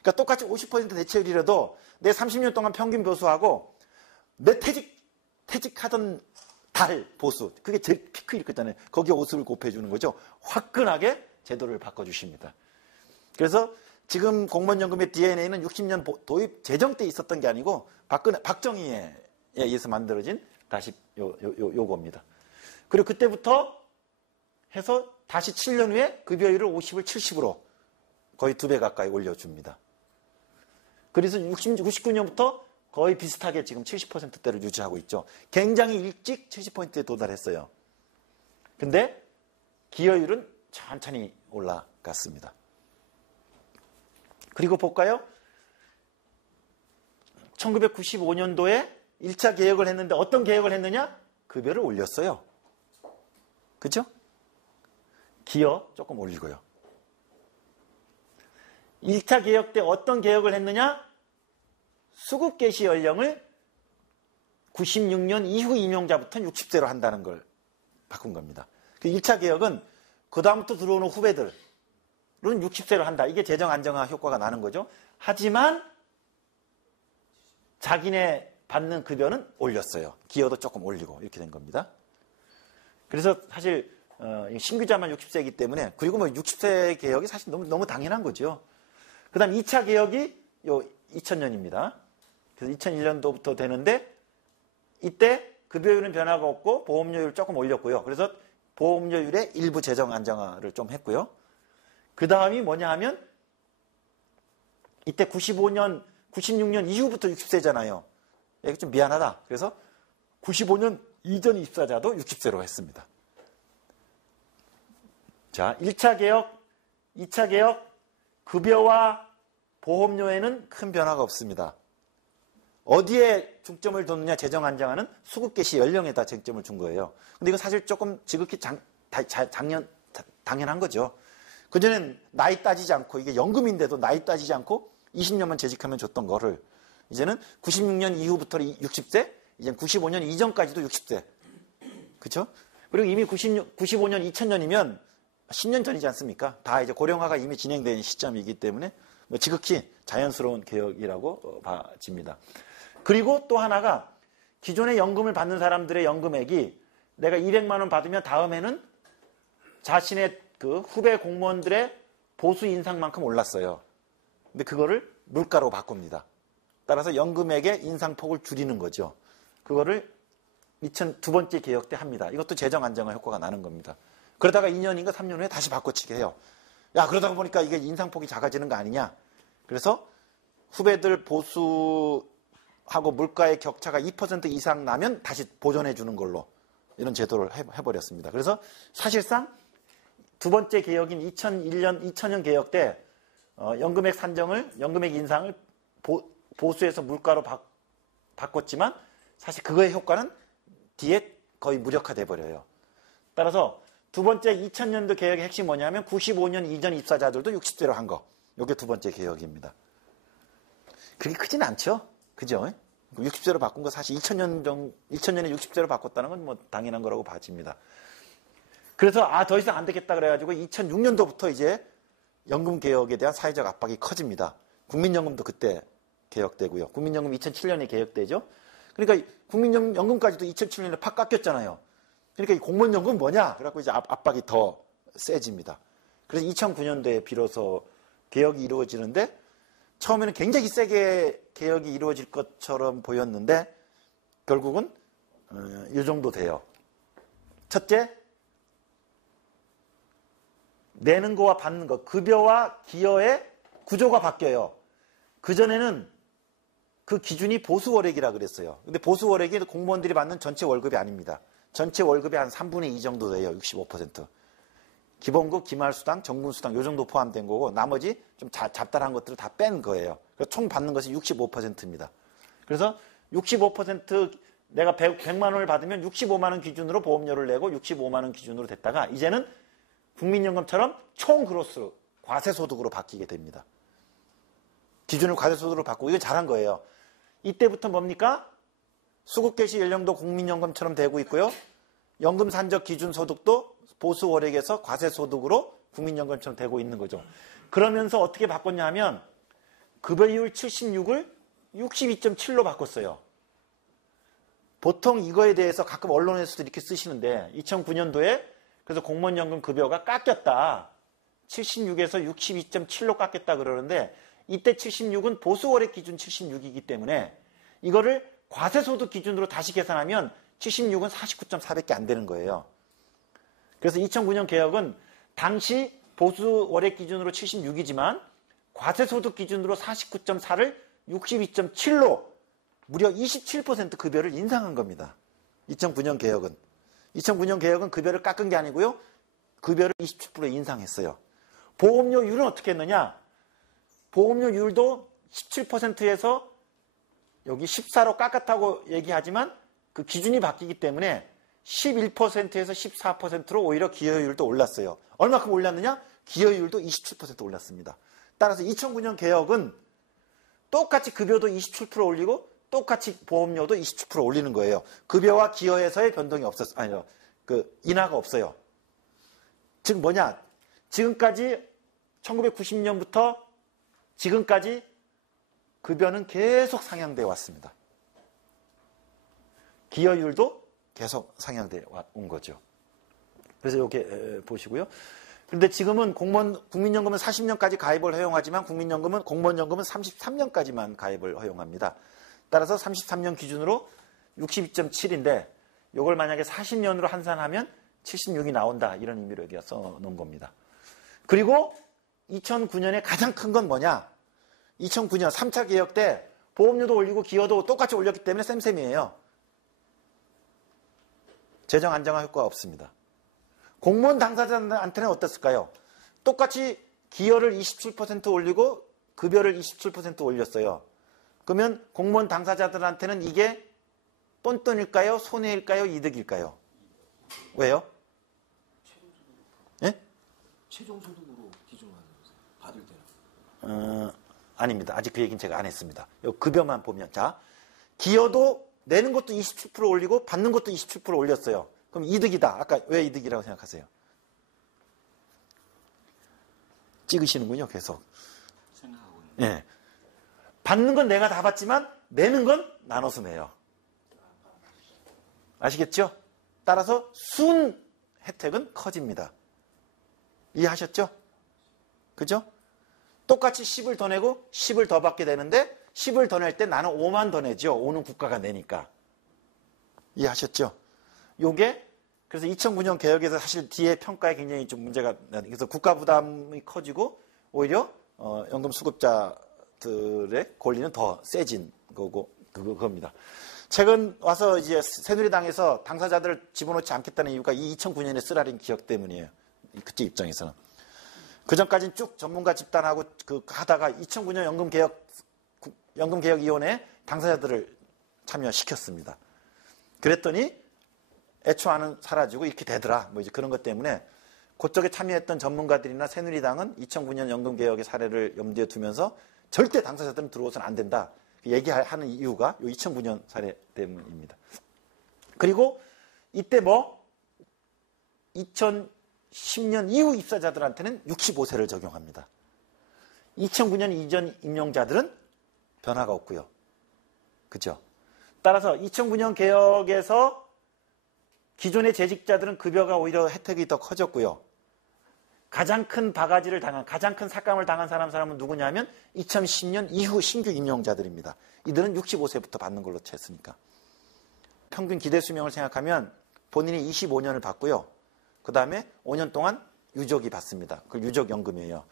그러니까 똑같이 50% 대체율이라도 내 30년 동안 평균 보수하고 내 퇴직하던 달 보수, 그게 제일 피크일 거잖아요. 거기에 50을 곱해주는 거죠. 화끈하게 제도를 바꿔주십니다. 그래서 지금 공무원연금의 DNA는 60년 도입 제정 때 있었던 게 아니고 박정희에 의해서 만들어진 다시 요겁니다. 그리고 그때부터 해서 다시 7년 후에 급여율을 50을 70으로 거의 2배 가까이 올려줍니다. 그래서 99년부터 거의 비슷하게 지금 70%대를 유지하고 있죠. 굉장히 일찍 70%에 도달했어요. 근데 기여율은 천천히 올라갔습니다. 그리고 볼까요? 1995년도에 1차 개혁을 했는데 어떤 개혁을 했느냐? 급여를 올렸어요. 그렇죠? 기여 조금 올리고요. 1차 개혁 때 어떤 개혁을 했느냐? 수급 개시 연령을 96년 이후 임용자부터는 60세로 한다는 걸 바꾼 겁니다. 그 1차 개혁은 그 다음부터 들어오는 후배들은 60세로 한다. 이게 재정 안정화 효과가 나는 거죠. 하지만 자기네 받는 급여는 올렸어요. 기여도 조금 올리고 이렇게 된 겁니다. 그래서 사실 신규자만 60세이기 때문에 그리고 뭐 60세 개혁이 사실 너무 당연한 거죠. 그 다음 2차 개혁이 요 2000년입니다. 그래서 2001년도부터 되는데 이때 급여율은 변화가 없고 보험료율 조금 올렸고요. 그래서 보험료율의 일부 재정 안정화를 좀 했고요. 그 다음이 뭐냐 하면 이때 96년 이후부터 60세잖아요. 이게 좀 미안하다. 그래서 95년 이전 입사자도 60세로 했습니다. 자, 1차 개혁, 2차 개혁, 급여와 보험료에는 큰 변화가 없습니다. 어디에 중점을 뒀느냐 재정 안정화는 수급 개시 연령에다 쟁점을 준 거예요. 근데 이거 사실 조금 지극히 당연한 거죠. 그전엔 나이 따지지 않고 이게 연금인데도 나이 따지지 않고 20년만 재직하면 줬던 거를 이제는 96년 이후부터 60세, 이제 95년 이전까지도 60세. 그렇죠? 그리고 이미 95년 2000년이면 10년 전이지 않습니까? 다 이제 고령화가 이미 진행된 시점이기 때문에 뭐 지극히 자연스러운 개혁이라고 봐집니다. 그리고 또 하나가 기존에 연금을 받는 사람들의 연금액이 내가 200만 원 받으면 다음에는 자신의 그 후배 공무원들의 보수 인상만큼 올랐어요. 근데 그거를 물가로 바꿉니다. 따라서 연금액의 인상폭을 줄이는 거죠. 그거를 2002 번째 개혁 때 합니다. 이것도 재정 안정화 효과가 나는 겁니다. 그러다가 2년인가 3년 후에 다시 바꿔치기 해요. 야, 그러다 보니까 이게 인상폭이 작아지는 거 아니냐. 그래서 후배들 보수하고 물가의 격차가 2% 이상 나면 다시 보전해 주는 걸로 이런 제도를 해버렸습니다. 그래서 사실상 두 번째 개혁인 2000년 개혁 때 연금액 인상을 보수에서 물가로 바꿨지만 사실 그거의 효과는 뒤에 거의 무력화돼 버려요. 따라서 두 번째 2000년도 개혁의 핵심이 뭐냐면 95년 이전 입사자들도 60세로 한 거. 이게 두 번째 개혁입니다. 그게 크진 않죠? 그죠? 60세로 바꾼 거 사실 2000년에 60세로 바꿨다는 건 뭐 당연한 거라고 봐집니다. 그래서 더 이상 안 되겠다 그래가지고 2006년도부터 이제 연금 개혁에 대한 사회적 압박이 커집니다. 국민연금도 그때 개혁되고요. 국민연금 2007년에 개혁되죠. 그러니까 국민연금까지도 2007년에 팍 깎였잖아요. 그러니까 이 공무원연금은 뭐냐? 그래갖고 이제 압박이 더 세집니다. 그래서 2009년도에 비로소 개혁이 이루어지는데 처음에는 굉장히 세게 개혁이 이루어질 것처럼 보였는데 결국은 이 정도 돼요. 첫째, 내는 거와 받는 거, 급여와 기여의 구조가 바뀌어요. 그전에는 그 기준이 보수월액이라 그랬어요. 근데 보수월액이 공무원들이 받는 전체 월급이 아닙니다. 전체 월급의 한 3분의 2 정도 돼요. 65%. 기본급, 기말수당, 정군수당 요 정도 포함된 거고 나머지 좀 잡다한 것들을 다 뺀 거예요. 그래서 총 받는 것이 65%입니다. 그래서 65% 내가 100만 원을 받으면 65만 원 기준으로 보험료를 내고 65만 원 기준으로 됐다가 이제는 국민연금처럼 총 그로스 과세소득으로 바뀌게 됩니다. 기준을 과세소득으로 바꾸고 이거 잘한 거예요. 이때부터 뭡니까? 수급개시 연령도 국민연금처럼 되고 있고요. 연금 산적 기준 소득도 보수 월액에서 과세소득으로 국민연금처럼 되고 있는 거죠. 그러면서 어떻게 바꿨냐 하면 급여율 76을 62.7로 바꿨어요. 보통 이거에 대해서 가끔 언론에서도 이렇게 쓰시는데 2009년도에 그래서 공무원연금 급여가 깎였다. 76에서 62.7로 깎였다 그러는데 이때 76은 보수월액 기준 76이기 때문에 이거를 과세소득 기준으로 다시 계산하면 76은 49.4밖에 안 되는 거예요. 그래서 2009년 개혁은 당시 보수월액 기준으로 76이지만 과세소득 기준으로 49.4를 62.7로 무려 27% 급여를 인상한 겁니다. 2009년 개혁은. 2009년 개혁은 급여를 깎은 게 아니고요. 급여를 27% 인상했어요. 보험료율은 어떻게 했느냐? 보험료율도 17%에서 여기 14로 깎았다고 얘기하지만 그 기준이 바뀌기 때문에 11%에서 14%로 오히려 기여율도 올랐어요. 얼마큼 올랐느냐? 기여율도 27% 올랐습니다. 따라서 2009년 개혁은 똑같이 급여도 27% 올리고 똑같이 보험료도 27% 올리는 거예요. 급여와 기여에서의 변동이 아니요. 인하가 없어요. 즉 뭐냐? 지금까지 1990년부터 지금까지 급여는 계속 상향되어 왔습니다. 기여율도 계속 상향되어 온 거죠. 그래서 이렇게 보시고요. 그런데 지금은 국민연금은 40년까지 가입을 허용하지만 국민연금은 공무원연금은 33년까지만 가입을 허용합니다. 따라서 33년 기준으로 62.7인데 이걸 만약에 40년으로 환산하면 76이 나온다. 이런 의미로 여기가 써놓은 겁니다. 그리고 2009년에 가장 큰 건 뭐냐? 2009년 3차 개혁 때 보험료도 올리고 기여도 똑같이 올렸기 때문에 쌤쌤이에요. 재정 안정화 효과가 없습니다. 공무원 당사자한테는 어땠을까요? 똑같이 기여를 27% 올리고 급여를 27% 올렸어요. 그러면 공무원 당사자들한테는 이게 똔똔일까요? 손해일까요? 이득일까요? 왜요? 예? 최종소득으로 기준하는 거죠. 받을 때는. 아닙니다. 아직 그 얘기는 제가 안 했습니다. 요 급여만 보면. 자, 기여도 내는 것도 27% 올리고 받는 것도 27% 올렸어요. 그럼 이득이다. 아까 왜 이득이라고 생각하세요? 찍으시는군요, 계속. 생각하고 있는. 예. 받는 건 내가 다 받지만 내는 건 나눠서 내요. 아시겠죠? 따라서 순 혜택은 커집니다. 이해하셨죠? 그죠? 똑같이 10을 더 내고 10을 더 받게 되는데 10을 더 낼 때 나는 5만 더 내죠. 5는 국가가 내니까. 이해하셨죠? 요게 그래서 2009년 개혁에서 사실 뒤에 평가에 굉장히 좀 문제가 그래서 국가 부담이 커지고 오히려 연금 수급자들의 권리는 더 세진 거고 그겁니다. 최근 와서 이제 새누리당에서 당사자들을 집어넣지 않겠다는 이유가 이 2009년의 쓰라린 기억 때문이에요. 그쪽 입장에서는. 그 전까지는 쭉 전문가 집단하고 하다가 2009년 연금개혁위원회에 당사자들을 참여시켰습니다. 그랬더니 애초안은 사라지고 이렇게 되더라. 뭐 이제 그런 것 때문에 그쪽에 참여했던 전문가들이나 새누리당은 2009년 연금개혁의 사례를 염두에 두면서 절대 당사자들은 들어오서는 안 된다. 얘기하는 이유가 이 2009년 사례 때문입니다. 그리고 이때 2010년 이후 입사자들한테는 65세를 적용합니다. 2009년 이전 임용자들은 변화가 없고요. 그죠? 따라서 2009년 개혁에서 기존의 재직자들은 급여가 오히려 혜택이 더 커졌고요. 가장 큰 바가지를 당한, 가장 큰 삭감을 당한 사람은 누구냐면 2010년 이후 신규 임용자들입니다. 이들은 65세부터 받는 걸로 쳤으니까. 평균 기대 수명을 생각하면 본인이 25년을 받고요. 그 다음에 5년 동안 유족이 받습니다. 그 유족연금이에요.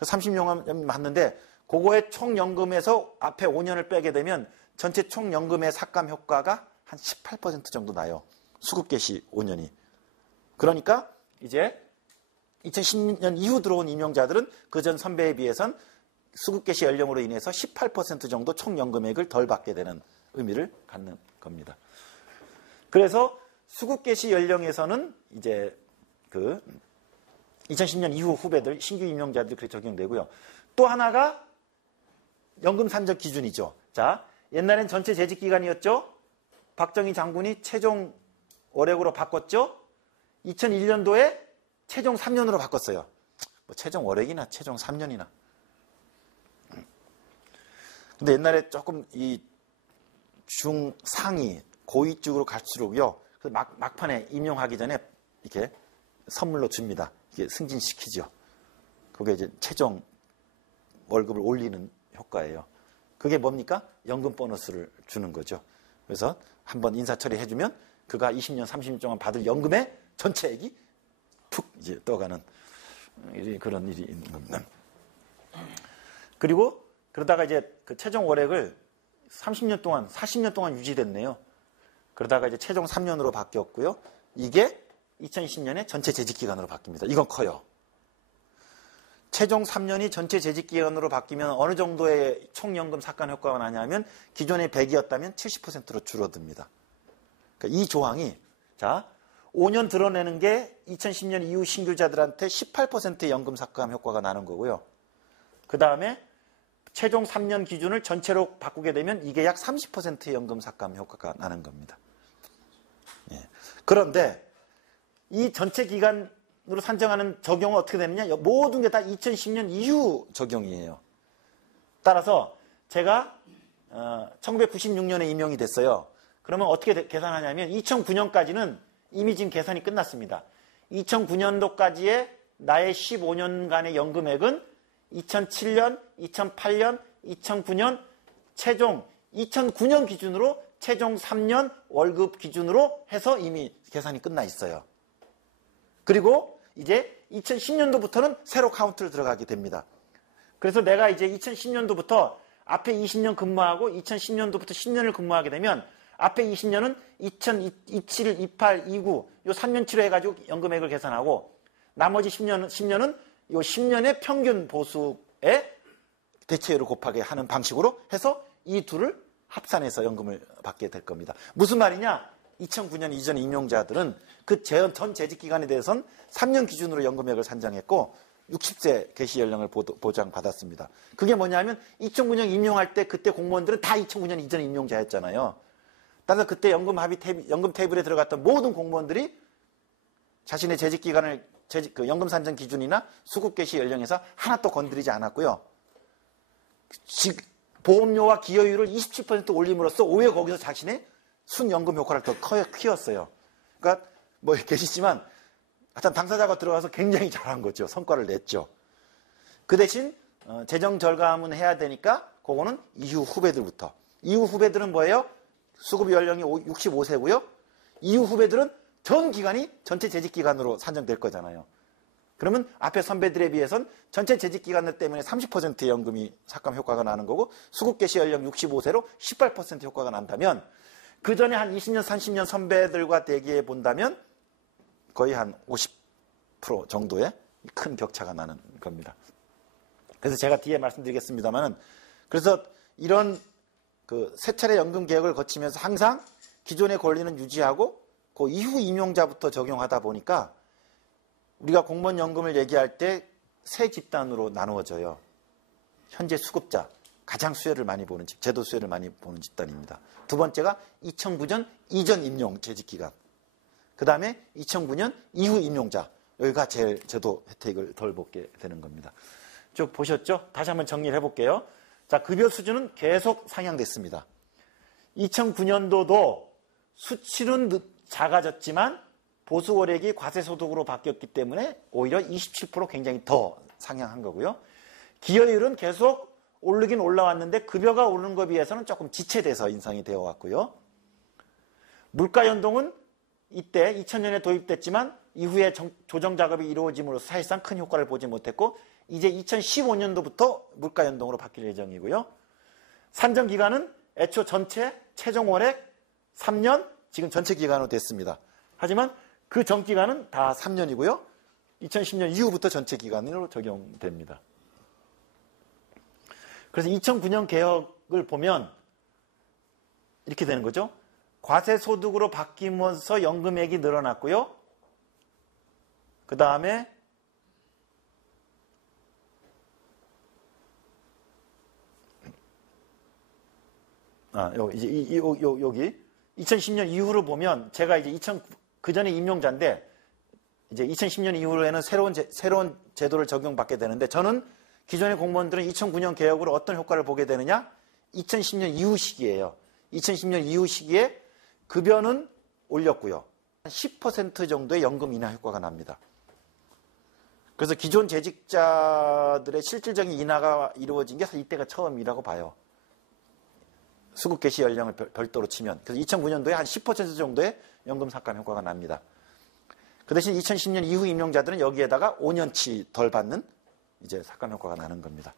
30년 받는데 그거의 총연금에서 앞에 5년을 빼게 되면 전체 총연금의 삭감 효과가 한 18% 정도 나요. 수급 개시 5년이. 그러니까 이제 2010년 이후 들어온 임용자들은 그전 선배에 비해선 수급 개시 연령으로 인해서 18% 정도 총연금액을 덜 받게 되는 의미를 갖는 겁니다. 그래서 수급 개시 연령에서는 이제 2010년 이후 후배들, 신규 임용자들이 그렇게 적용되고요. 또 하나가 연금 산적 기준이죠. 자, 옛날엔 전체 재직 기간이었죠. 박정희 장군이 최종 월액으로 바꿨죠. 2001년도에 최종 3년으로 바꿨어요. 최종 월액이나 최종 3년이나. 근데 옛날에 조금 이 중상위 고위 쪽으로 갈수록요. 막판에 임용하기 전에 이렇게 선물로 줍니다. 이게 승진시키죠. 그게 이제 최종 월급을 올리는 효과예요. 그게 뭡니까? 연금 보너스를 주는 거죠. 그래서 한번 인사처리 해주면 그가 20년, 30년 동안 받을 연금의 전체액이 푹 이제 떠가는 그런 일이 있는 겁니다. 그리고 그러다가 이제 그 최종 월액을 30년 동안, 40년 동안 유지됐네요. 그러다가 이제 최종 3년으로 바뀌었고요. 이게 2020년에 전체 재직기간으로 바뀝니다. 이건 커요. 최종 3년이 전체 재직기간으로 바뀌면 어느 정도의 총연금 삭감 효과가 나냐면 기존에 100이었다면 70%로 줄어듭니다. 그러니까 이 조항이, 자, 5년 드러내는 게 2010년 이후 신규자들한테 18%의 연금 삭감 효과가 나는 거고요. 그 다음에 최종 3년 기준을 전체로 바꾸게 되면 이게 약 30%의 연금 삭감 효과가 나는 겁니다. 예. 그런데 이 전체 기간으로 산정하는 적용은 어떻게 되느냐? 모든 게 다 2010년 이후 적용이에요. 따라서 제가 1996년에 임용이 됐어요. 그러면 어떻게 계산하냐면 2009년까지는 이미 지금 계산이 끝났습니다. 2009년도까지의 나의 15년간의 연금액은 2007년, 2008년, 2009년 최종 2009년 기준으로 최종 3년 월급 기준으로 해서 이미 계산이 끝나 있어요. 그리고 이제 2010년도부터는 새로 카운트를 들어가게 됩니다. 그래서 내가 이제 2010년도부터 앞에 20년 근무하고 2010년도부터 10년을 근무하게 되면 앞에 20년은 2027, 28, 29, 요 3년치로 해가지고 연금액을 계산하고 나머지 10년은 요 10년의 평균 보수의 대체율을 곱하게 하는 방식으로 해서 이 둘을 합산해서 연금을 받게 될 겁니다. 무슨 말이냐? 2009년 이전 임용자들은 그 전 재직 기간에 대해서는 3년 기준으로 연금액을 산정했고 60세 개시 연령을 보장받았습니다. 그게 뭐냐면 2009년 임용할 때 그때 공무원들은 다 2009년 이전 임용자였잖아요. 따라서 그때 연금 테이블에 들어갔던 모든 공무원들이 자신의 재직 기간을 연금 산정 기준이나 수급 개시 연령에서 하나 또 건드리지 않았고요. 보험료와 기여율을 27% 올림으로써 오히려 거기서 자신의 순연금 효과를 더 키웠어요. 그러니까 뭐 계시지만 하여튼 당사자가 들어가서 굉장히 잘한 거죠. 성과를 냈죠. 그 대신 재정 절감은 해야 되니까 그거는 이후 후배들부터. 이후 후배들은 뭐예요? 수급 연령이 65세고요. 이후 후배들은 전 기간이 전체 재직 기간으로 산정될 거잖아요. 그러면 앞에 선배들에 비해선 전체 재직 기간 때문에 30%의 연금이 삭감 효과가 나는 거고 수급 개시 연령 65세로 18% 효과가 난다면 그 전에 한 20년, 30년 선배들과 대기해 본다면 거의 한 50% 정도의 큰 격차가 나는 겁니다. 그래서 제가 뒤에 말씀드리겠습니다만은 그래서 이런 그 세 차례 연금 개혁을 거치면서 항상 기존의 권리는 유지하고 그 이후 임용자부터 적용하다 보니까 우리가 공무원 연금을 얘기할 때 세 집단으로 나누어져요. 현재 수급자, 가장 수혜를 많이 보는 제도 수혜를 많이 보는 집단입니다. 두 번째가 2009년 이전 임용 재직기간. 그 다음에 2009년 이후 임용자. 여기가 제일 제도 혜택을 덜 받게 되는 겁니다. 쭉 보셨죠? 다시 한번 정리를 해볼게요. 자, 급여 수준은 계속 상향됐습니다. 2009년도도 수치는 작아졌지만 보수월액이 과세소득으로 바뀌었기 때문에 오히려 27% 굉장히 더 상향한 거고요. 기여율은 계속 오르긴 올라왔는데 급여가 오르는 것에 비해서는 조금 지체돼서 인상이 되어 왔고요. 물가연동은 이때 2000년에 도입됐지만 이후에 조정 작업이 이루어짐으로써 사실상 큰 효과를 보지 못했고 이제 2015년도부터 물가연동으로 바뀔 예정이고요. 산정기간은 애초 전체 최종월액 3년 지금 전체 기간으로 됐습니다. 하지만 그 전 기간은 다 3년이고요. 2010년 이후부터 전체 기간으로 적용됩니다. 그래서 2009년 개혁을 보면 이렇게 되는 거죠. 과세소득으로 바뀌면서 연금액이 늘어났고요. 그 다음에 여기 2010년 이후로 보면 제가 이제 그 전에 임용자인데 이제 2010년 이후로에는 새로운 제도를 적용받게 되는데 저는 기존의 공무원들은 2009년 개혁으로 어떤 효과를 보게 되느냐? 2010년 이후 시기예요. 2010년 이후 시기에 급여는 올렸고요. 한 10% 정도의 연금 인하 효과가 납니다. 그래서 기존 재직자들의 실질적인 인하가 이루어진 게 사실 이때가 처음이라고 봐요. 수급 개시 연령을 별도로 치면. 그래서 2009년도에 한 10% 정도의 연금 삭감 효과가 납니다. 그 대신 2010년 이후 임용자들은 여기에다가 5년치 덜 받는 이제 삭감 효과가 나는 겁니다.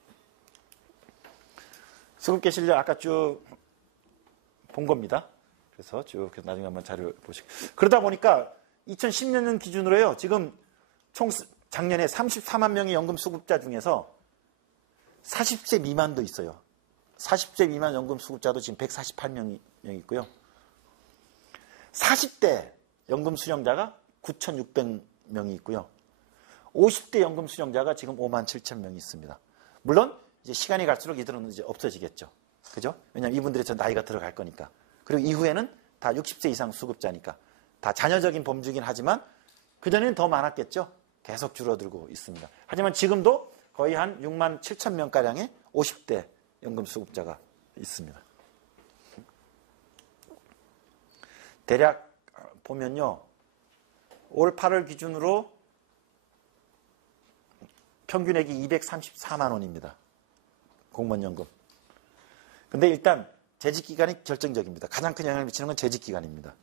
수급계 실적 아까 쭉 본 겁니다. 그래서 쭉 나중에 한번 자료 보시고. 그러다 보니까 2010년 기준으로요. 지금 총 작년에 34만 명의 연금 수급자 중에서 40세 미만도 있어요. 40세 미만 연금 수급자도 지금 148명이 있고요. 40대 연금 수령자가 9,600명이 있고요. 50대 연금 수령자가 지금 5만 7천 명이 있습니다. 물론 이제 시간이 갈수록 이들은 이제 없어지겠죠. 그죠? 왜냐하면 이분들의 전 나이가 들어갈 거니까. 그리고 이후에는 다 60세 이상 수급자니까. 다 자녀적인 범주긴 하지만 그전에는 더 많았겠죠. 계속 줄어들고 있습니다. 하지만 지금도 거의 한 6만 7천 명가량의 50대 연금 수급자가 있습니다. 대략 보면요. 올 8월 기준으로 평균액이 234만 원입니다. 공무원연금. 근데 일단 재직기간이 결정적입니다. 가장 큰 영향을 미치는 건 재직기간입니다.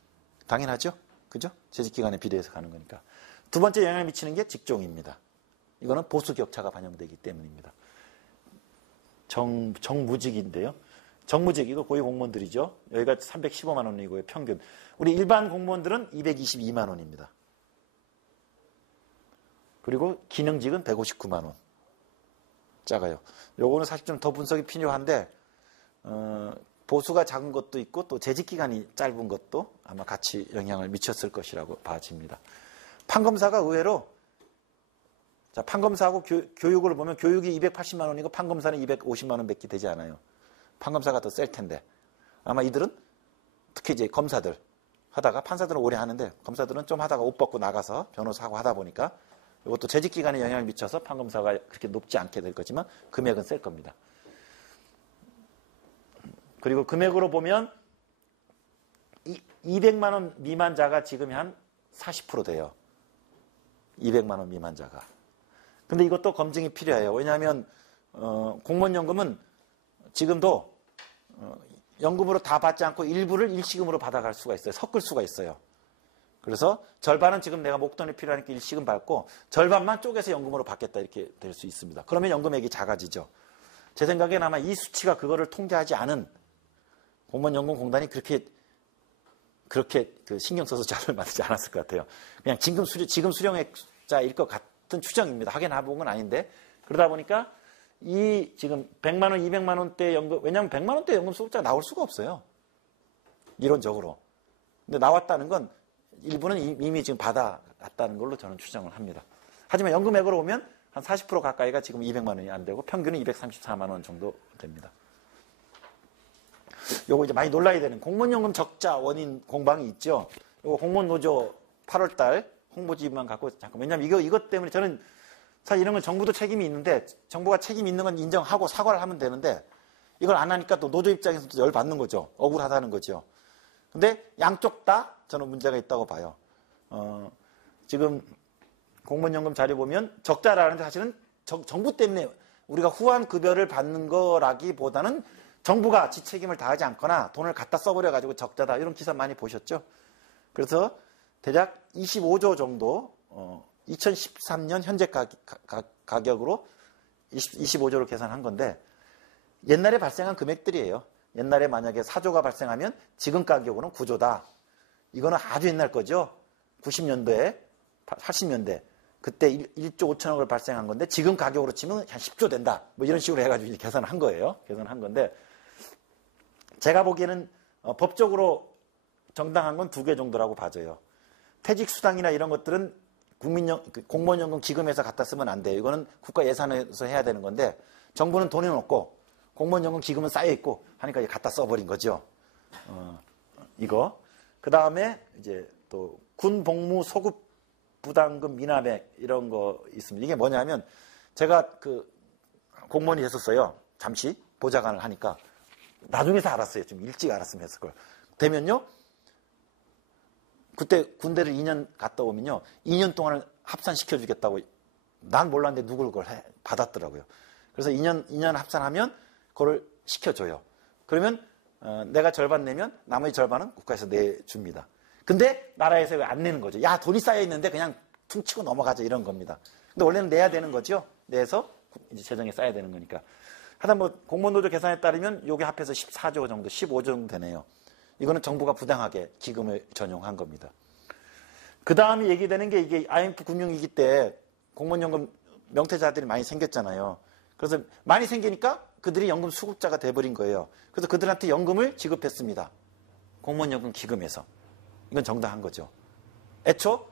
당연하죠? 그죠? 재직기간에 비례해서 가는 거니까. 두 번째 영향을 미치는 게 직종입니다. 이거는 보수격차가 반영되기 때문입니다. 정무직인데요. 정무직, 이거 고위공무원들이죠. 여기가 315만 원이고요, 평균. 우리 일반 공무원들은 222만 원입니다. 그리고 기능직은 159만 원. 작아요. 요거는 사실 좀 더 분석이 필요한데, 보수가 작은 것도 있고 또 재직기간이 짧은 것도 아마 같이 영향을 미쳤을 것이라고 봐집니다. 판검사가 의외로, 자, 판검사하고 교육을 보면 교육이 280만 원이고 판검사는 250만 원밖에 되지 않아요. 판검사가 더 셀 텐데 아마 이들은 특히 이제 검사들 하다가, 판사들은 오래 하는데 검사들은 좀 하다가 옷 벗고 나가서 변호사하고 하다 보니까 이것도 재직기간에 영향을 미쳐서 판검사가 그렇게 높지 않게 될 거지만 금액은 셀 겁니다. 그리고 금액으로 보면 200만 원 미만자가 지금 한 40% 돼요. 200만 원 미만자가. 근데 이것도 검증이 필요해요. 왜냐하면 공무원연금은 지금도 연금으로 다 받지 않고 일부를 일시금으로 받아갈 수가 있어요. 섞을 수가 있어요. 그래서 절반은 지금 내가 목돈이 필요하니까 일시금 받고 절반만 쪼개서 연금으로 받겠다, 이렇게 될 수 있습니다. 그러면 연금액이 작아지죠. 제 생각엔 아마 이 수치가 그거를 통제하지 않은 공무원연금공단이 그렇게 그 신경 써서 자료를 만들지 않았을 것 같아요. 그냥 지금 수령액자일 것 같은 추정입니다. 확인해본 건 아닌데. 그러다 보니까 이 지금 100만 원, 200만 원대 연금, 왜냐하면 100만 원대 연금 수급자가 나올 수가 없어요. 이론적으로. 근데 나왔다는 건 일부는 이미 지금 받아갔다는 걸로 저는 추정을 합니다. 하지만 연금액으로 보면 한 40% 가까이가 지금 200만 원이 안 되고 평균은 234만 원 정도 됩니다. 요거 이제 많이 놀라야 되는 공무원연금 적자 원인 공방이 있죠. 요거 공무원노조 8월달 홍보지만 갖고 잠깐, 왜냐면 이것 때문에 저는 사실 이런 건 정부도 책임이 있는데 정부가 책임 있는 건 인정하고 사과를 하면 되는데 이걸 안 하니까 또 노조 입장에서도 열받는 거죠. 억울하다는 거죠. 근데 양쪽 다 저는 문제가 있다고 봐요. 지금 공무원연금 자료 보면 적자라는데 사실은 정부 때문에 우리가 후환급여를 받는 거라기보다는 정부가 지 책임을 다하지 않거나 돈을 갖다 써버려가지고 적자다, 이런 기사 많이 보셨죠? 그래서 대략 25조 정도 2013년 현재 가격으로 25조로 계산한 건데 옛날에 발생한 금액들이에요. 옛날에 만약에 4조가 발생하면 지금 가격으로는 9조다. 이거는 아주 옛날 거죠. 90년도에 80년대 그때 1조 5천억을 발생한 건데 지금 가격으로 치면 한 10조 된다. 뭐 이런 식으로 해가지고 이제 계산을 한 거예요. 계산을 한 건데 제가 보기에는 법적으로 정당한 건 2개 정도라고 봐져요. 퇴직수당이나 이런 것들은 공무원연금 기금에서 갖다 쓰면 안 돼요. 이거는 국가 예산에서 해야 되는 건데 정부는 돈이 없고 공무원연금 기금은 쌓여있고 하니까 이제 갖다 써버린 거죠. 이거. 그 다음에 이제 또 군복무 소급 부담금 미납액 이런 거 있습니다. 이게 뭐냐면 제가 그 공무원이 됐었어요. 잠시 보좌관을 하니까 나중에서 알았어요. 좀 일찍 알았으면 했을 걸. 되면요. 그때 군대를 2년 갔다 오면요. 2년 동안을 합산시켜주겠다고 난 몰랐는데 누굴 그걸 받았더라고요. 그래서 2년 합산하면 그걸 시켜줘요. 그러면 내가 절반 내면 나머지 절반은 국가에서 내줍니다. 근데 나라에서 왜 안 내는 거죠? 야, 돈이 쌓여있는데 그냥 퉁치고 넘어가자, 이런 겁니다. 근데 원래는 내야 되는 거죠. 내서 이제 재정에 쌓여야 되는 거니까. 하여튼 뭐 공무원노조 계산에 따르면 요게 합해서 14조 정도, 15조 정도 되네요. 이거는 정부가 부당하게 기금을 전용한 겁니다. 그 다음에 얘기되는 게 이게 IMF 금융위기 때 공무원연금 명퇴자들이 많이 생겼잖아요. 그래서 많이 생기니까 그들이 연금 수급자가 돼버린 거예요. 그래서 그들한테 연금을 지급했습니다. 공무원연금 기금에서. 이건 정당한 거죠. 애초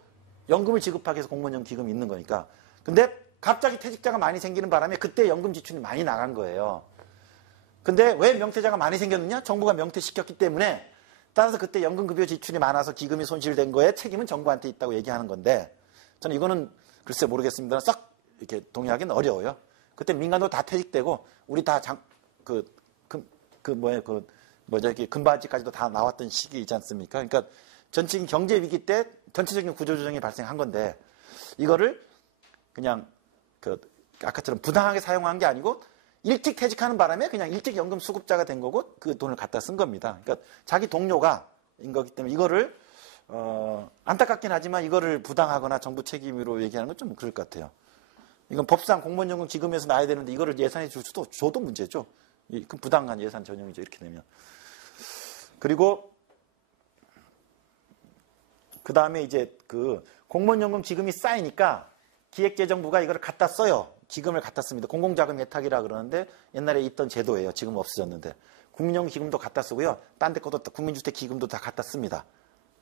연금을 지급하기 위해서 공무원연금 기금이 있는 거니까. 근데 갑자기 퇴직자가 많이 생기는 바람에 그때 연금 지출이 많이 나간 거예요. 근데 왜 명퇴자가 많이 생겼느냐? 정부가 명퇴시켰기 때문에 따라서 그때 연금급여 지출이 많아서 기금이 손실된 거에 책임은 정부한테 있다고 얘기하는 건데 저는 이거는 글쎄 모르겠습니다. 싹 이렇게 동의하기는 어려워요. 그때 민간도 다 퇴직되고 우리 다 금바지까지도 다 나왔던 시기이지 않습니까? 그러니까 전체적인 경제 위기 때 전체적인 구조조정이 발생한 건데 이거를 그냥 아까처럼 부당하게 사용한 게 아니고 일찍 퇴직하는 바람에 그냥 일찍 연금 수급자가 된 거고 그 돈을 갖다 쓴 겁니다. 그러니까 자기 동료가 인 거기 때문에 이거를 안타깝긴 하지만 이거를 부당하거나 정부 책임으로 얘기하는 건 좀 그럴 것 같아요. 이건 법상 공무원연금 기금에서 나야 되는데 이거를 예산에 줘도 문제죠. 그 부당한 예산 전용이죠. 이렇게 되면. 그리고 그 다음에 이제 그 공무원연금 기금이 쌓이니까 기획재정부가 이걸 갖다 써요. 기금을 갖다 씁니다. 공공자금 예탁이라 그러는데 옛날에 있던 제도예요. 지금 없어졌는데. 국민연금 기금도 갖다 쓰고요. 딴 데 것도 국민주택 기금도 다 갖다 씁니다.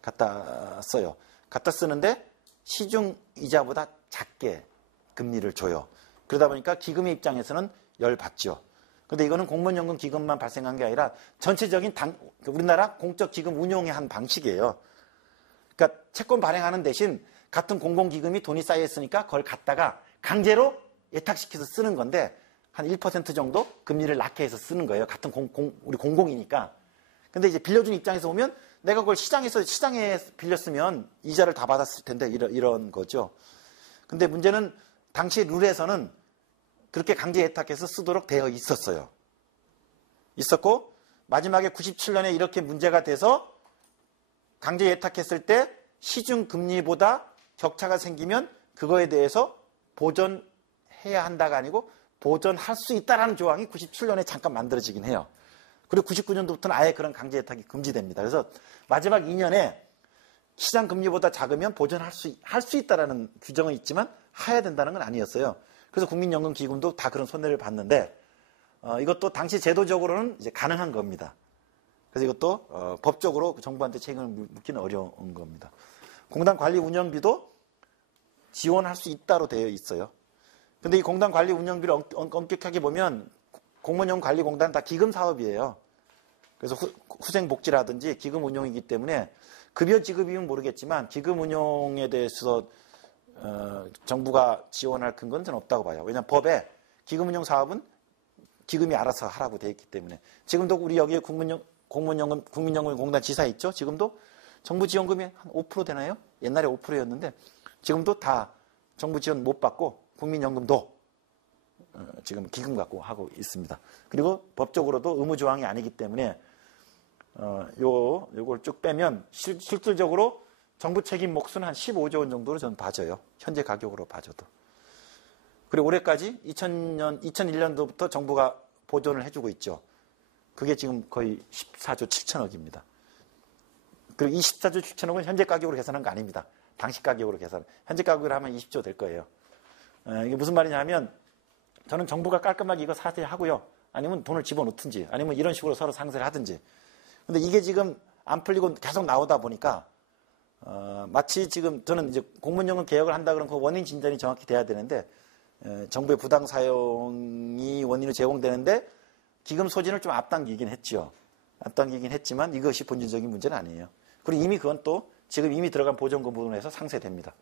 갖다 써요. 갖다 쓰는데 시중 이자보다 작게 금리를 줘요. 그러다 보니까 기금의 입장에서는 열받죠. 근데 이거는 공무원연금 기금만 발생한 게 아니라 전체적인 우리나라 공적 기금 운용의 한 방식이에요. 그러니까 채권 발행하는 대신 같은 공공기금이 돈이 쌓여있으니까 그걸 갖다가 강제로 예탁시켜서 쓰는 건데 한 1% 정도 금리를 낮게 해서 쓰는 거예요. 같은 우리 공공이니까. 근데 이제 빌려준 입장에서 보면 내가 그걸 시장에 빌렸으면 이자를 다 받았을 텐데 이런 거죠. 근데 문제는 당시 룰에서는 그렇게 강제 예탁해서 쓰도록 되어 있었어요. 있었고 마지막에 97년에 이렇게 문제가 돼서 강제 예탁했을 때 시중 금리보다 격차가 생기면 그거에 대해서 보전해야 한다가 아니고 보전할 수 있다라는 조항이 97년에 잠깐 만들어지긴 해요. 그리고 99년도부터는 아예 그런 강제 예탁이 금지됩니다. 그래서 마지막 2년에 시장 금리보다 작으면 보전할 수 있다라는 규정은 있지만 해야 된다는 건 아니었어요. 그래서 국민연금 기금도 다 그런 손해를 봤는데 이것도 당시 제도적으로는 이제 가능한 겁니다. 그래서 이것도 법적으로 정부한테 책임을 묻기는 어려운 겁니다. 공단 관리 운영비도 지원할 수 있다로 되어 있어요. 근데 이 공단 관리 운영비를 엄격하게 보면 공무원연금 관리공단은 다 기금 사업이에요. 그래서 후생복지라든지 기금 운용이기 때문에 급여 지급이면 모르겠지만 기금 운용에 대해서 정부가 지원할 근거는 저는 없다고 봐요. 왜냐하면 법에 기금 운용 사업은 기금이 알아서 하라고 되어 있기 때문에 지금도 우리 여기에 국민연금공단 지사 있죠? 지금도 정부 지원금이 한 5% 되나요? 옛날에 5%였는데 지금도 다 정부 지원 못 받고 국민연금도 지금 기금 갖고 하고 있습니다. 그리고 법적으로도 의무 조항이 아니기 때문에 요걸 쭉 빼면 실질적으로 정부 책임 몫은 한 15조 원 정도로 저는 봐져요. 현재 가격으로 봐줘도. 그리고 올해까지 2001년도부터 정부가 보존을 해주고 있죠. 그게 지금 거의 14조 7천억입니다. 그리고 24조 7천억은 현재 가격으로 계산한 거 아닙니다. 당시 가격으로 계산. 현재 가격으로 하면 20조 될 거예요. 이게 무슨 말이냐 하면 저는 정부가 깔끔하게 이거 사죄하고요. 아니면 돈을 집어넣든지 아니면 이런 식으로 서로 상세를 하든지. 근데 이게 지금 안 풀리고 계속 나오다 보니까 마치 지금 저는 이제 공무원연금 개혁을 한다 그러면 그 원인 진단이 정확히 돼야 되는데 정부의 부당 사용이 원인으로 제공되는데 기금 소진을 좀 앞당기긴 했죠. 앞당기긴 했지만 이것이 본질적인 문제는 아니에요. 그리고 이미 그건 또 지금 이미 들어간 보전금 부분에서 상쇄됩니다.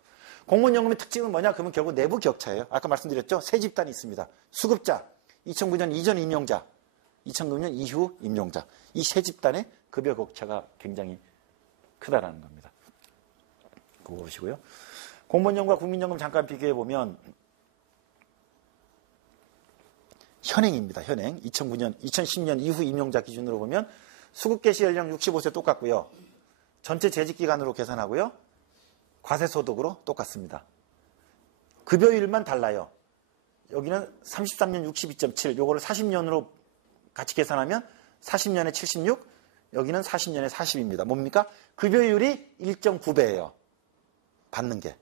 공무원연금의 특징은 뭐냐? 그러면 결국 내부 격차예요. 아까 말씀드렸죠? 세 집단이 있습니다. 수급자, 2009년 이전 임용자, 2009년 이후 임용자. 이 세 집단의 급여 격차가 굉장히 크다라는 겁니다. 그거 보시고요. 공무원연금과 국민연금 잠깐 비교해보면 현행입니다. 현행. 2010년 이후 임용자 기준으로 보면 수급 개시 연령 65세 똑같고요. 전체 재직기간으로 계산하고요. 과세소득으로 똑같습니다. 급여율만 달라요. 여기는 33년 62.7, 요거를 40년으로 같이 계산하면 40년에 76, 여기는 40년에 40입니다. 뭡니까? 급여율이 1.9배예요. 받는 게.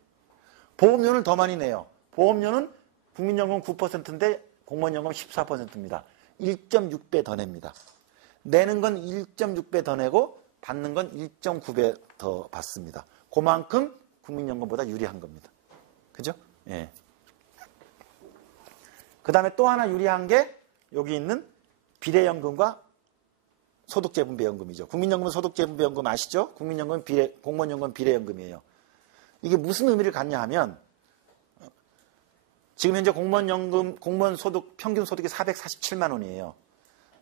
보험료는 더 많이 내요. 보험료는 국민연금 9%인데 공무원연금 14%입니다. 1.6배 더 냅니다. 내는 건 1.6배 더 내고 받는 건 1.9배 더 받습니다. 그만큼 국민연금보다 유리한 겁니다. 그죠? 예. 그 다음에 또 하나 유리한 게 여기 있는 비례연금과 소득재분배연금이죠. 국민연금은 소득재분배연금 아시죠? 국민연금은 공무원연금은 비례연금이에요. 이게 무슨 의미를 갖냐 하면 지금 현재 공무원연금, 공무원 소득, 평균 소득이 447만 원이에요.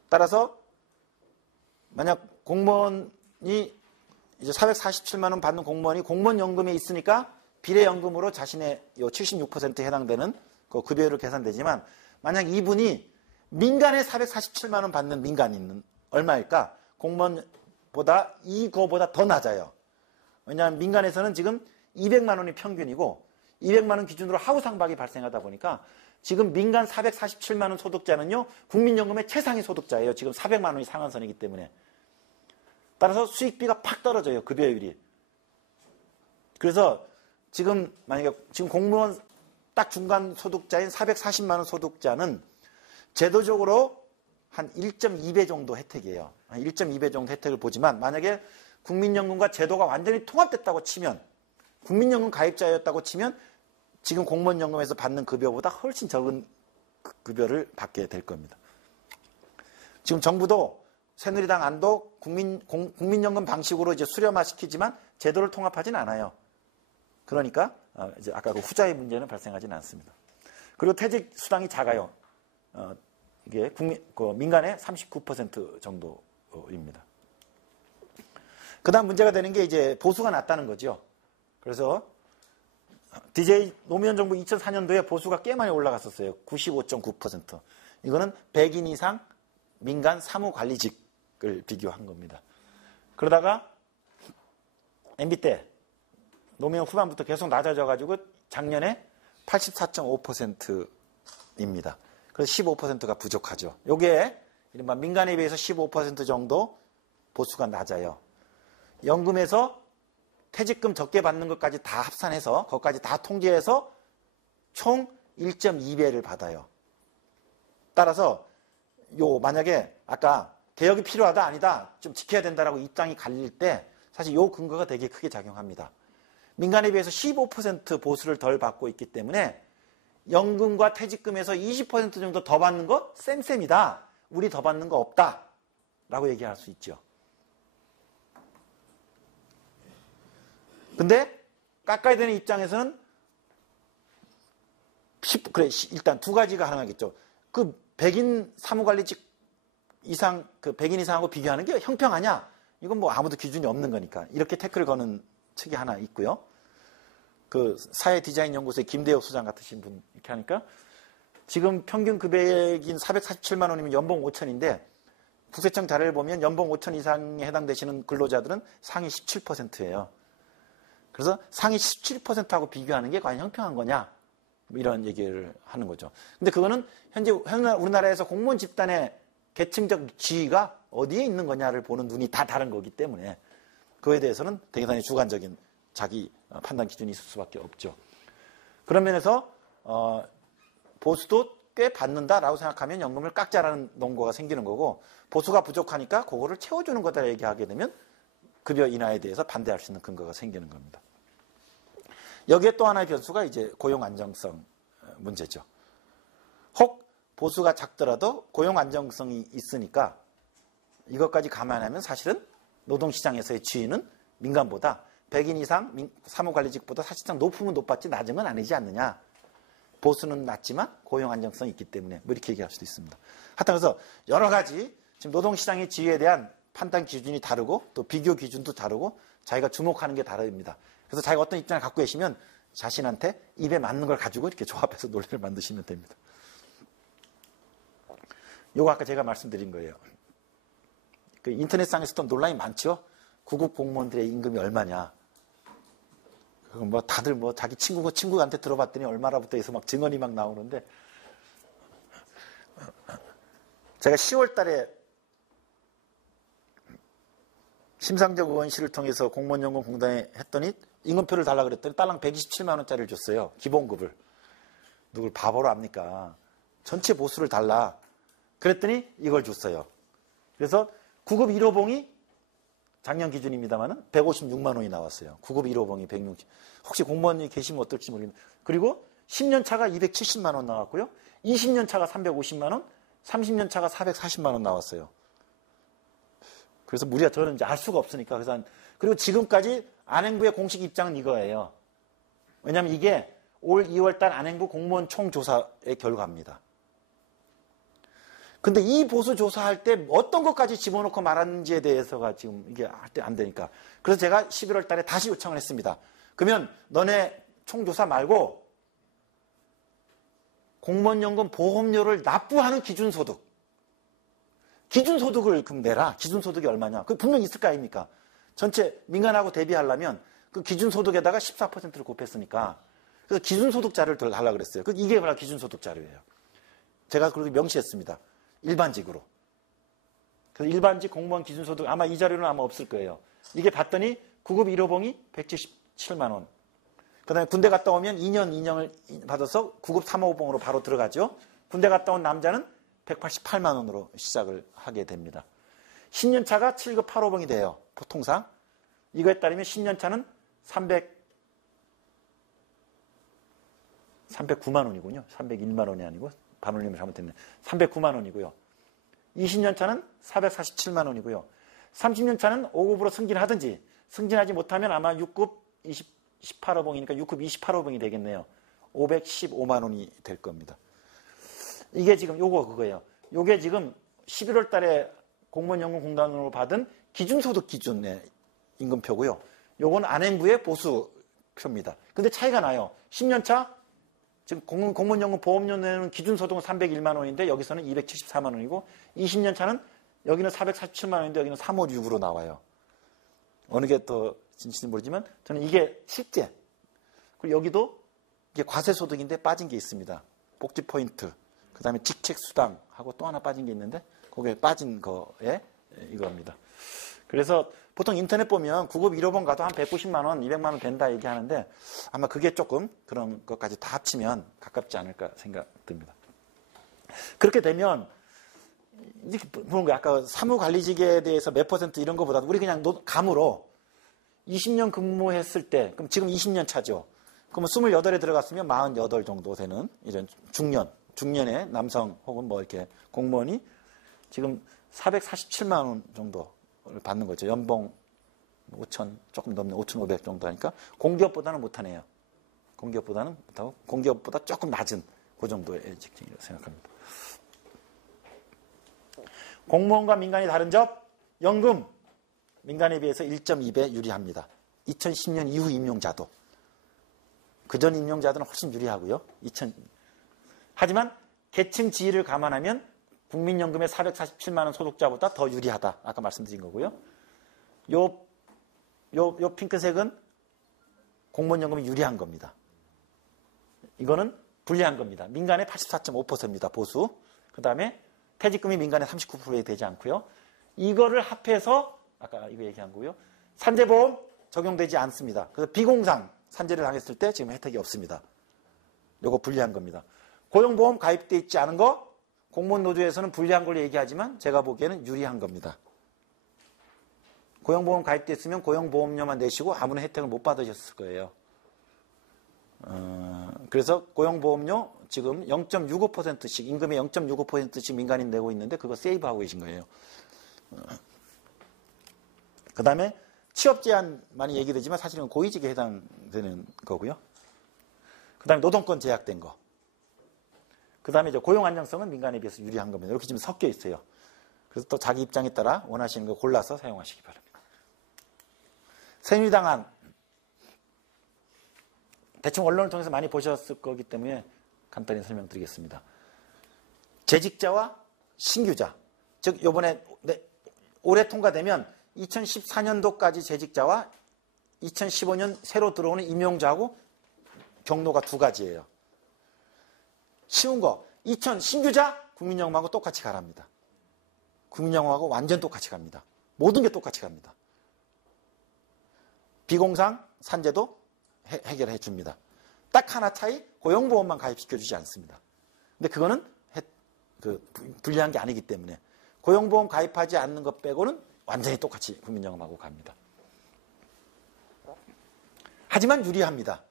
따라서 만약 공무원이 이제 447만 원 받는 공무원이 공무원연금에 있으니까 비례연금으로 자신의 76%에 해당되는 그 급여율을 계산되지만 만약 이분이 민간에 447만 원 받는 민간이 있는 얼마일까? 공무원보다 이거보다 더 낮아요. 왜냐하면 민간에서는 지금 200만 원이 평균이고 200만 원 기준으로 하우상박이 발생하다 보니까 지금 민간 447만 원 소득자는요. 국민연금의 최상위 소득자예요. 지금 400만 원이 상한선이기 때문에. 따라서 수익비가 팍 떨어져요. 급여율이. 그래서 지금 만약에 지금 공무원 딱 중간 소득자인 440만 원 소득자는 제도적으로 한 1.2배 정도 혜택이에요. 한 1.2배 정도 혜택을 보지만 만약에 국민연금과 제도가 완전히 통합됐다고 치면 국민연금 가입자였다고 치면 지금 공무원연금에서 받는 급여보다 훨씬 적은 급여를 받게 될 겁니다. 지금 정부도 새누리당 안도 국민연금 방식으로 이제 수렴화시키지만 제도를 통합하진 않아요. 그러니까 이제 아까 그 후자의 문제는 발생하지는 않습니다. 그리고 퇴직 수당이 작아요. 이게 민간의 39% 정도입니다. 그다음 문제가 되는 게 이제 보수가 낮다는 거죠. 그래서 DJ 노무현 정부 2004년도에 보수가 꽤 많이 올라갔었어요. 95.9%. 이거는 100인 이상 민간 사무관리직을 비교한 겁니다. 그러다가 MB 때 노무현 후반부터 계속 낮아져가지고 작년에 84.5%입니다. 그래서 15%가 부족하죠. 요게 이른바 민간에 비해서 15% 정도 보수가 낮아요. 연금에서 퇴직금 적게 받는 것까지 다 합산해서 그것까지 다 통제해서 총 1.2배를 받아요. 따라서 만약에 아까 개혁이 필요하다 아니다 좀 지켜야 된다라고 입장이 갈릴 때 사실 요 근거가 되게 크게 작용합니다. 민간에 비해서 15% 보수를 덜 받고 있기 때문에 연금과 퇴직금에서 20% 정도 더 받는 거 쌤쌤이다. 우리 더 받는 거 없다. 라고 얘기할 수 있죠. 근데 깎아야 되는 입장에서는 그래 일단 두 가지가 가능하겠죠. 그 100인 사무관리직 이상 그 100인 이상하고 비교하는 게 형평하냐? 이건 뭐 아무도 기준이 없는 거니까 이렇게 태클을 거는 측이 하나 있고요. 그 사회디자인연구소의 김대엽 소장 같으신 분 이렇게 하니까 지금 평균 금액인 447만 원이면 연봉 5천인데 국세청 자료를 보면 연봉 5천 이상에 해당되시는 근로자들은 상위 17%예요. 그래서 상위 17%하고 비교하는 게 과연 형평한 거냐? 뭐 이런 얘기를 하는 거죠. 근데 그거는 현재 우리나라에서 공무원 집단의 계층적 지위가 어디에 있는 거냐를 보는 눈이 다 다른 거기 때문에 그거에 대해서는 대단히 주관적인 자기 판단 기준이 있을 수밖에 없죠. 그런 면에서 보수도 꽤 받는다라고 생각하면 연금을 깎자라는 논거가 생기는 거고 보수가 부족하니까 그거를 채워주는 거다 얘기하게 되면 급여 인하에 대해서 반대할 수 있는 근거가 생기는 겁니다. 여기에 또 하나의 변수가 이제 고용 안정성 문제죠. 혹 보수가 작더라도 고용 안정성이 있으니까 이것까지 감안하면 사실은 노동시장에서의 지위는 민간보다 100인 이상 사무관리직보다 사실상 높으면 높았지 낮은 건 아니지 않느냐. 보수는 낮지만 고용 안정성이 있기 때문에 뭐 이렇게 얘기할 수도 있습니다. 하여튼 그래서 여러 가지 지금 노동시장의 지위에 대한 판단 기준이 다르고 또 비교 기준도 다르고 자기가 주목하는 게 다릅니다. 그래서 자기가 어떤 입장을 갖고 계시면 자신한테 입에 맞는 걸 가지고 이렇게 조합해서 논리를 만드시면 됩니다. 요거 아까 제가 말씀드린 거예요. 그 인터넷상에서도 논란이 많죠. 구급 공무원들의 임금이 얼마냐. 그건 뭐 다들 뭐 자기 친구한테 들어봤더니 얼마라부터 해서 막 증언이 막 나오는데 제가 10월 달에 심상정 의원실을 통해서 공무원연금 공단에 했더니 임금표를 달라 그랬더니 딸랑 127만 원짜리를 줬어요. 기본급을. 누굴 바보로 압니까? 전체 보수를 달라. 그랬더니 이걸 줬어요. 그래서 구급 1호봉이 작년 기준입니다만은 156만 원이 나왔어요. 구급 1호봉이 160. 혹시 공무원이 계시면 어떨지 모르겠는데. 그리고 10년 차가 270만 원 나왔고요. 20년 차가 350만 원, 30년 차가 440만 원 나왔어요. 그래서 우리가 저는 이제 알 수가 없으니까. 그리고 지금까지 안행부의 공식 입장은 이거예요. 왜냐하면 이게 올 2월 달 안행부 공무원 총조사의 결과입니다. 근데 이 보수 조사할 때 어떤 것까지 집어넣고 말하는지에 대해서가 지금 이게 할 때 안 되니까. 그래서 제가 11월 달에 다시 요청을 했습니다. 그러면 너네 총조사 말고 공무원연금 보험료를 납부하는 기준소득. 기준소득을 그럼 내라. 기준소득이 얼마냐. 그 분명히 있을 거 아닙니까? 전체 민간하고 대비하려면 그 기준소득에다가 14%를 곱했으니까. 그래서 기준소득자를 달라고 그랬어요. 이게 바로 기준소득자료예요. 제가 그렇게 명시했습니다. 일반직으로. 그래서 일반직 공무원 기준소득 아마 이 자료는 아마 없을 거예요. 이게 봤더니 구급 1호봉이 177만 원. 그 다음에 군대 갔다 오면 2년 인형을 받아서 구급 3호봉으로 바로 들어가죠. 군대 갔다 온 남자는 188만 원으로 시작을 하게 됩니다. 10년 차가 7급 8호봉이 돼요. 보통상. 이거에 따르면 10년 차는 309만 원이군요. 301만 원이 아니고 반올림을 잘못했네. 309만 원이고요. 20년 차는 447만 원이고요. 30년 차는 5급으로 승진하든지 승진하지 못하면 아마 6급 18호봉이니까 6급 28호봉이 되겠네요. 515만 원이 될 겁니다. 이게 지금 그거예요. 요게 지금 11월 달에 공무원연금공단으로 받은 기준소득 기준의 임금표고요. 요건 안행부의 보수표입니다. 근데 차이가 나요. 10년 차 지금 공무원연금 보험료 내는 기준소득은 301만 원인데 여기서는 274만 원이고 20년 차는 여기는 447만 원인데 여기는 356으로 나와요. 어느 게 더 진실인지 모르지만 저는 이게 실제. 그리고 여기도 이게 과세소득인데 빠진 게 있습니다. 복지 포인트. 그 다음에 직책수당하고 또 하나 빠진 게 있는데 거기에 빠진 거에 이겁니다. 그래서 보통 인터넷 보면 구급 1호봉 가도 한 190만 원, 200만 원 된다 얘기하는데 아마 그게 조금 그런 것까지 다 합치면 가깝지 않을까 생각됩니다. 그렇게 되면 이렇게 보는 거예요. 아까 사무관리직에 대해서 몇 퍼센트 이런 것보다도 우리 그냥 감으로 20년 근무했을 때 그럼 지금 20년 차죠. 그러면 28에 들어갔으면 48 정도 되는 이런 중년의 남성 혹은 뭐 이렇게 공무원이 지금 447만 원 정도를 받는 거죠. 연봉 5천 조금 넘는 5,500 정도 하니까 공기업보다는 못하네요. 공기업보다는 못하고 공기업보다 조금 낮은 그 정도의 직책이라고 생각합니다. 공무원과 민간이 다른 점 연금 민간에 비해서 1.2배 유리합니다. 2010년 이후 임용자도 그전 임용자들은 훨씬 유리하고요. 하지만 계층 지위를 감안하면 국민연금의 447만 원 소득자보다 더 유리하다. 아까 말씀드린 거고요. 요 핑크색은 공무원연금이 유리한 겁니다. 이거는 불리한 겁니다. 민간의 84.5%입니다. 보수. 그 다음에 퇴직금이 민간의 39%에 되지 않고요. 이거를 합해서 아까 이거 얘기한 거고요. 산재보험 적용되지 않습니다. 그래서 비공상 산재를 당했을 때 지금 혜택이 없습니다. 요거 불리한 겁니다. 고용보험 가입돼 있지 않은 거 공무원 노조에서는 불리한 걸로 얘기하지만 제가 보기에는 유리한 겁니다. 고용보험 가입돼 있으면 고용보험료만 내시고 아무런 혜택을 못 받으셨을 거예요. 그래서 고용보험료 지금 0.65%씩 임금의 0.65%씩 민간이 내고 있는데 그거 세이브하고 계신 거예요. 그 다음에 취업 제한 많이 얘기되지만 사실은 고위직에 해당되는 거고요. 그 다음에 노동권 제약된 거. 그 다음에 고용 안정성은 민간에 비해서 유리한 겁니다. 이렇게 지금 섞여 있어요. 그래서 또 자기 입장에 따라 원하시는 거 골라서 사용하시기 바랍니다. 새누리당 대충 언론을 통해서 많이 보셨을 거기 때문에 간단히 설명드리겠습니다. 재직자와 신규자, 즉 이번에 올해 통과되면 2014년도까지 재직자와 2015년 새로 들어오는 임용자하고 경로가 두 가지예요. 쉬운 거, 신규자 국민연금하고 똑같이 가랍니다. 국민연금하고 완전 똑같이 갑니다. 모든 게 똑같이 갑니다. 비공상 산재도 해결해 줍니다. 딱 하나 차이, 고용보험만 가입시켜주지 않습니다. 근데 그거는 불리한 게 아니기 때문에 고용보험 가입하지 않는 것 빼고는 완전히 똑같이 국민연금하고 갑니다. 하지만 유리합니다.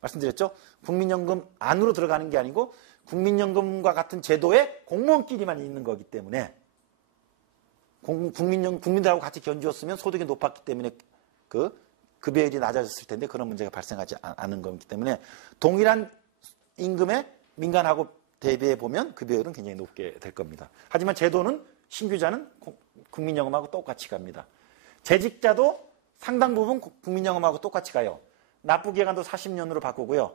말씀드렸죠? 국민연금 안으로 들어가는 게 아니고 국민연금과 같은 제도에 공무원끼리만 있는 거기 때문에 국민들하고 같이 견주었으면 소득이 높았기 때문에 급여율이 낮아졌을 텐데 그런 문제가 발생하지 않은 거기 때문에 동일한 임금에 민간하고 대비해 보면 급여율은 굉장히 높게 될 겁니다. 하지만 제도는 신규자는 국민연금하고 똑같이 갑니다. 재직자도 상당 부분 국민연금하고 똑같이 가요. 납부기간도 40년으로 바꾸고요.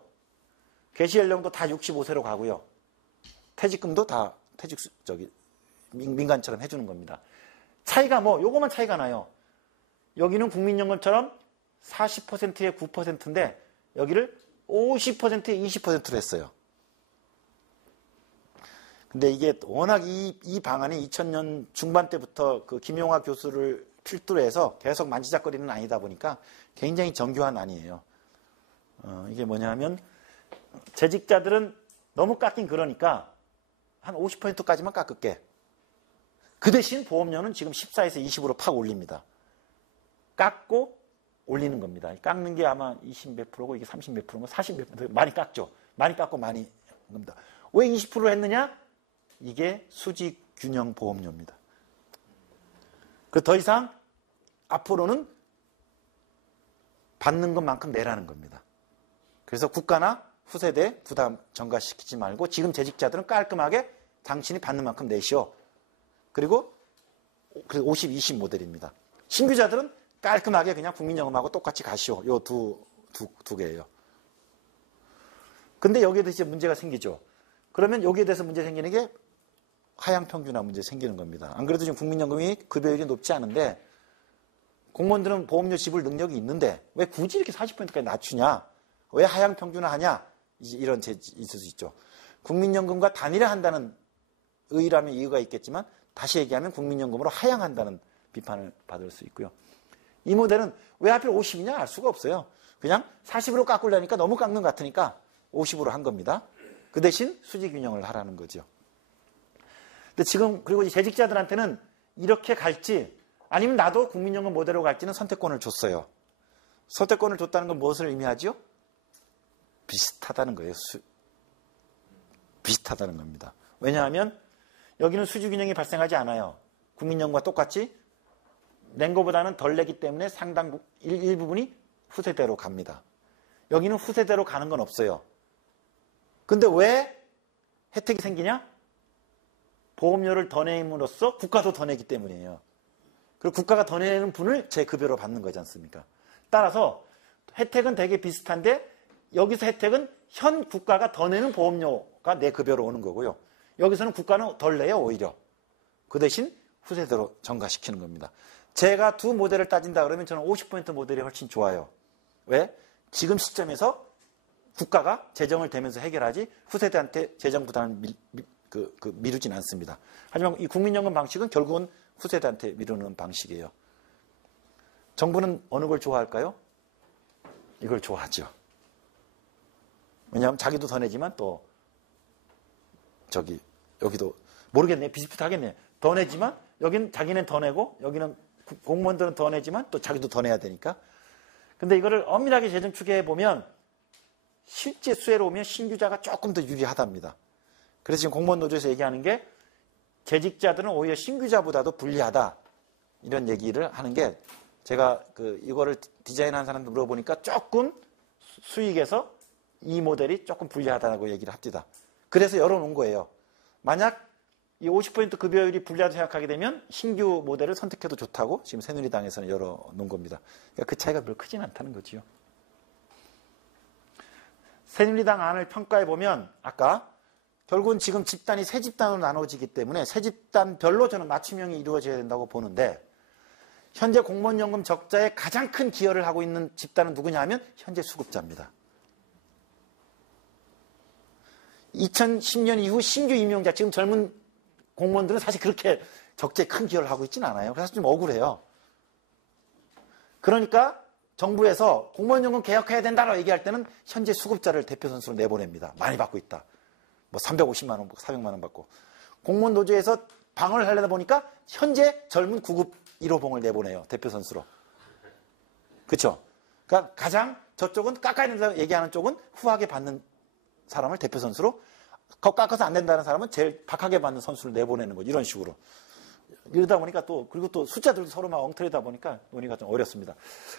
개시연령도 다 65세로 가고요. 퇴직금도 다 민간처럼 해주는 겁니다. 차이가 요거만 차이가 나요. 여기는 국민연금처럼 40%에 9%인데 여기를 50%에 20%로 했어요. 근데 이게 워낙 이 방안이 2000년 중반 때부터 그 김용화 교수를 필두로 해서 계속 만지작거리는 안이다 보니까 굉장히 정교한 안이에요. 이게 뭐냐면 재직자들은 너무 깎긴 그러니까 한 50%까지만 깎을게. 그 대신 보험료는 지금 14에서 20으로 팍 올립니다. 깎고 올리는 겁니다. 깎는 게 아마 20 몇 프로고 이게 30 몇 프로고 40 몇 프로 많이 깎죠. 많이 깎고 많이 겁니다. 왜 20%를 했느냐? 이게 수직균형 보험료입니다. 더 이상 앞으로는 받는 것만큼 내라는 겁니다. 그래서 국가나 후세대 부담 전가시키지 말고 지금 재직자들은 깔끔하게 당신이 받는 만큼 내시오. 그리고 50, 20 모델입니다. 신규자들은 깔끔하게 그냥 국민연금하고 똑같이 가시오. 요 두 개예요. 근데 여기에 대해서 문제가 생기죠. 그러면 여기에 대해서 문제 생기는 게 하향 평준화 문제 생기는 겁니다. 안 그래도 지금 국민연금이 급여율이 높지 않은데 공무원들은 보험료 지불 능력이 있는데 왜 굳이 이렇게 40%까지 낮추냐? 왜 하향 평준화 하냐? 이런 있을 수 있죠. 국민연금과 단일화한다는 의의라면 이유가 있겠지만 다시 얘기하면 국민연금으로 하향한다는 비판을 받을 수 있고요. 이 모델은 왜 하필 50이냐 알 수가 없어요. 그냥 40으로 깎으려니까 너무 깎는 것 같으니까 50으로 한 겁니다. 그 대신 수직균형을 하라는 거죠. 근데 지금 그리고 이 재직자들한테는 이렇게 갈지 아니면 나도 국민연금 모델로 갈지는 선택권을 줬어요. 선택권을 줬다는 건 무엇을 의미하죠? 비슷하다는 거예요. 비슷하다는 겁니다. 왜냐하면 여기는 수직균형이 발생하지 않아요. 국민연금과 똑같이 낸 것보다는 덜 내기 때문에 상당 일부분이 후세대로 갑니다. 여기는 후세대로 가는 건 없어요. 근데 왜 혜택이 생기냐? 보험료를 더 내임으로써 국가도 더 내기 때문이에요. 그리고 국가가 더 내는 분을 제 급여로 받는 거지 않습니까? 따라서 혜택은 되게 비슷한데 여기서 혜택은 현 국가가 더 내는 보험료가 내 급여로 오는 거고요. 여기서는 국가는 덜 내요, 오히려. 그 대신 후세대로 전가시키는 겁니다. 제가 두 모델을 따진다 그러면 저는 50% 모델이 훨씬 좋아요. 왜? 지금 시점에서 국가가 재정을 대면서 해결하지 후세대한테 재정 부담을 미루진 않습니다. 하지만 이 국민연금 방식은 결국은 후세대한테 미루는 방식이에요. 정부는 어느 걸 좋아할까요? 이걸 좋아하죠. 왜냐하면 자기도 더 내지만 또 여기도 모르겠네. 비슷하겠네. 더 내지만 여기는 자기는 더 내고 여기는 공무원들은 더 내지만 또 자기도 더 내야 되니까. 근데 이거를 엄밀하게 재정 추계해 보면 실제 수혜로 오면 신규자가 조금 더 유리하답니다. 그래서 지금 공무원 노조에서 얘기하는 게 재직자들은 오히려 신규자보다도 불리하다. 이런 얘기를 하는 게 제가 이거를 디자인한 사람들 물어보니까 조금 수익에서 이 모델이 조금 불리하다고 얘기를 합니다. 그래서 열어놓은 거예요. 만약 이 50% 급여율이 불리하다고 생각하게 되면 신규 모델을 선택해도 좋다고 지금 새누리당에서는 열어놓은 겁니다. 그러니까 그 차이가 별로 크진 않다는 거지요. 새누리당 안을 평가해 보면 아까 결국은 지금 집단이 세 집단으로 나눠지기 때문에 세 집단별로 저는 맞춤형이 이루어져야 된다고 보는데 현재 공무원연금 적자에 가장 큰 기여를 하고 있는 집단은 누구냐 하면 현재 수급자입니다. 2010년 이후 신규 임용자, 지금 젊은 공무원들은 사실 그렇게 적재에 큰 기여를 하고 있지는 않아요. 그래서 좀 억울해요. 그러니까 정부에서 공무원연금 개혁해야 된다라고 얘기할 때는 현재 수급자를 대표 선수로 내보냅니다. 많이 받고 있다. 뭐 350만 원, 400만 원 받고. 공무원 노조에서 방어를 하려다 보니까 현재 젊은 9급 1호봉을 내보내요. 대표 선수로. 그렇죠? 그러니까 가장 저쪽은 깎아야 된다고 얘기하는 쪽은 후하게 받는 사람을 대표 선수로, 깎아서 안 된다는 사람은 제일 박하게 받는 선수를 내보내는 거죠. 이런 식으로. 이러다 보니까 또, 그리고 또 숫자들도 서로 막 엉터리다 보니까 논의가 좀 어렵습니다.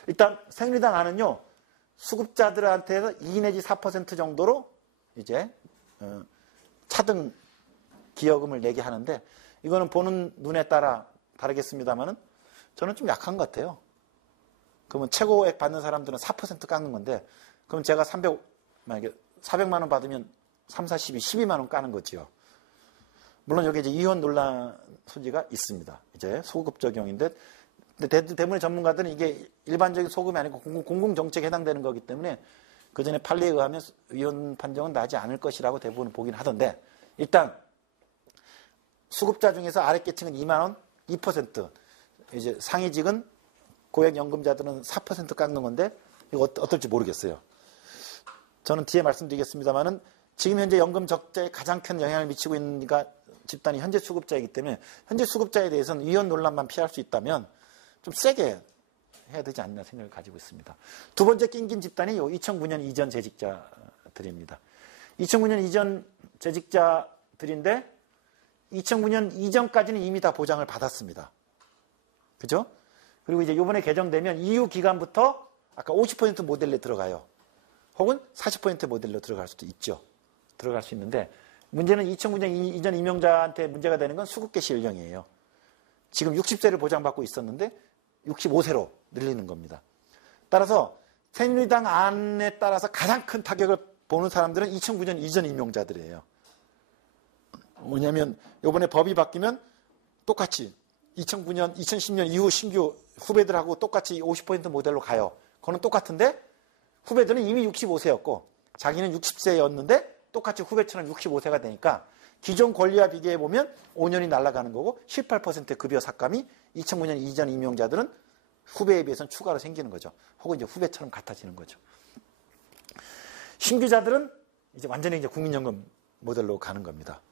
일단 새누리당 안은요, 수급자들한테서 2 내지 4% 정도로 이제 차등 기여금을 내게 하는데, 이거는 보는 눈에 따라 다르겠습니다만은 저는 좀 약한 것 같아요. 그러면 최고액 받는 사람들은 4% 깎는 건데, 그럼 제가 만약에 400만 원 받으면 3, 4, 12, 12만 원 까는 거지요. 물론 여기 이제 이혼 논란 소지가 있습니다. 이제 소급 적용인데, 대부분의 전문가들은 이게 일반적인 소급이 아니고 공공정책에 해당되는 거기 때문에 그 전에 판례에 의하면 이혼 판정은 나지 않을 것이라고 대부분 보긴 하던데, 일단 수급자 중에서 아랫계층은 2만 원, 2%, 이제 상위직은 고액연금자들은 4% 깎는 건데, 이거 어떨지 모르겠어요. 저는 뒤에 말씀드리겠습니다만은 지금 현재 연금 적자에 가장 큰 영향을 미치고 있는 집단이 현재 수급자이기 때문에, 현재 수급자에 대해서는 이혼 논란만 피할 수 있다면 좀 세게 해야 되지 않나 생각을 가지고 있습니다. 두 번째 낑긴 집단이 2009년 이전 재직자들입니다. 2009년 이전 재직자들인데 2009년 이전까지는 이미 다 보장을 받았습니다. 그죠? 그리고 이제 이번에 개정되면 이후 기간부터 아까 50% 모델로 들어가요. 혹은 40% 모델로 들어갈 수도 있죠. 들어갈 수 있는데, 문제는 2009년 이전 임용자한테 문제가 되는 건 수급 개시 연령이에요. 지금 60세를 보장받고 있었는데 65세로 늘리는 겁니다. 따라서 새누리당 안에 따라서 가장 큰 타격을 보는 사람들은 2009년 이전 임용자들이에요. 뭐냐면 이번에 법이 바뀌면 똑같이 2009년, 2010년 이후 신규 후배들하고 똑같이 50% 모델로 가요. 그거는 똑같은데 후배들은 이미 65세였고 자기는 60세였는데 똑같이 후배처럼 65세가 되니까 기존 권리와 비교해보면 5년이 날아가는 거고 18%의 급여 삭감이 2009년 이전 임용자들은 후배에 비해서는 추가로 생기는 거죠. 혹은 이제 후배처럼 같아지는 거죠. 신규자들은 이제 완전히 이제 국민연금 모델로 가는 겁니다.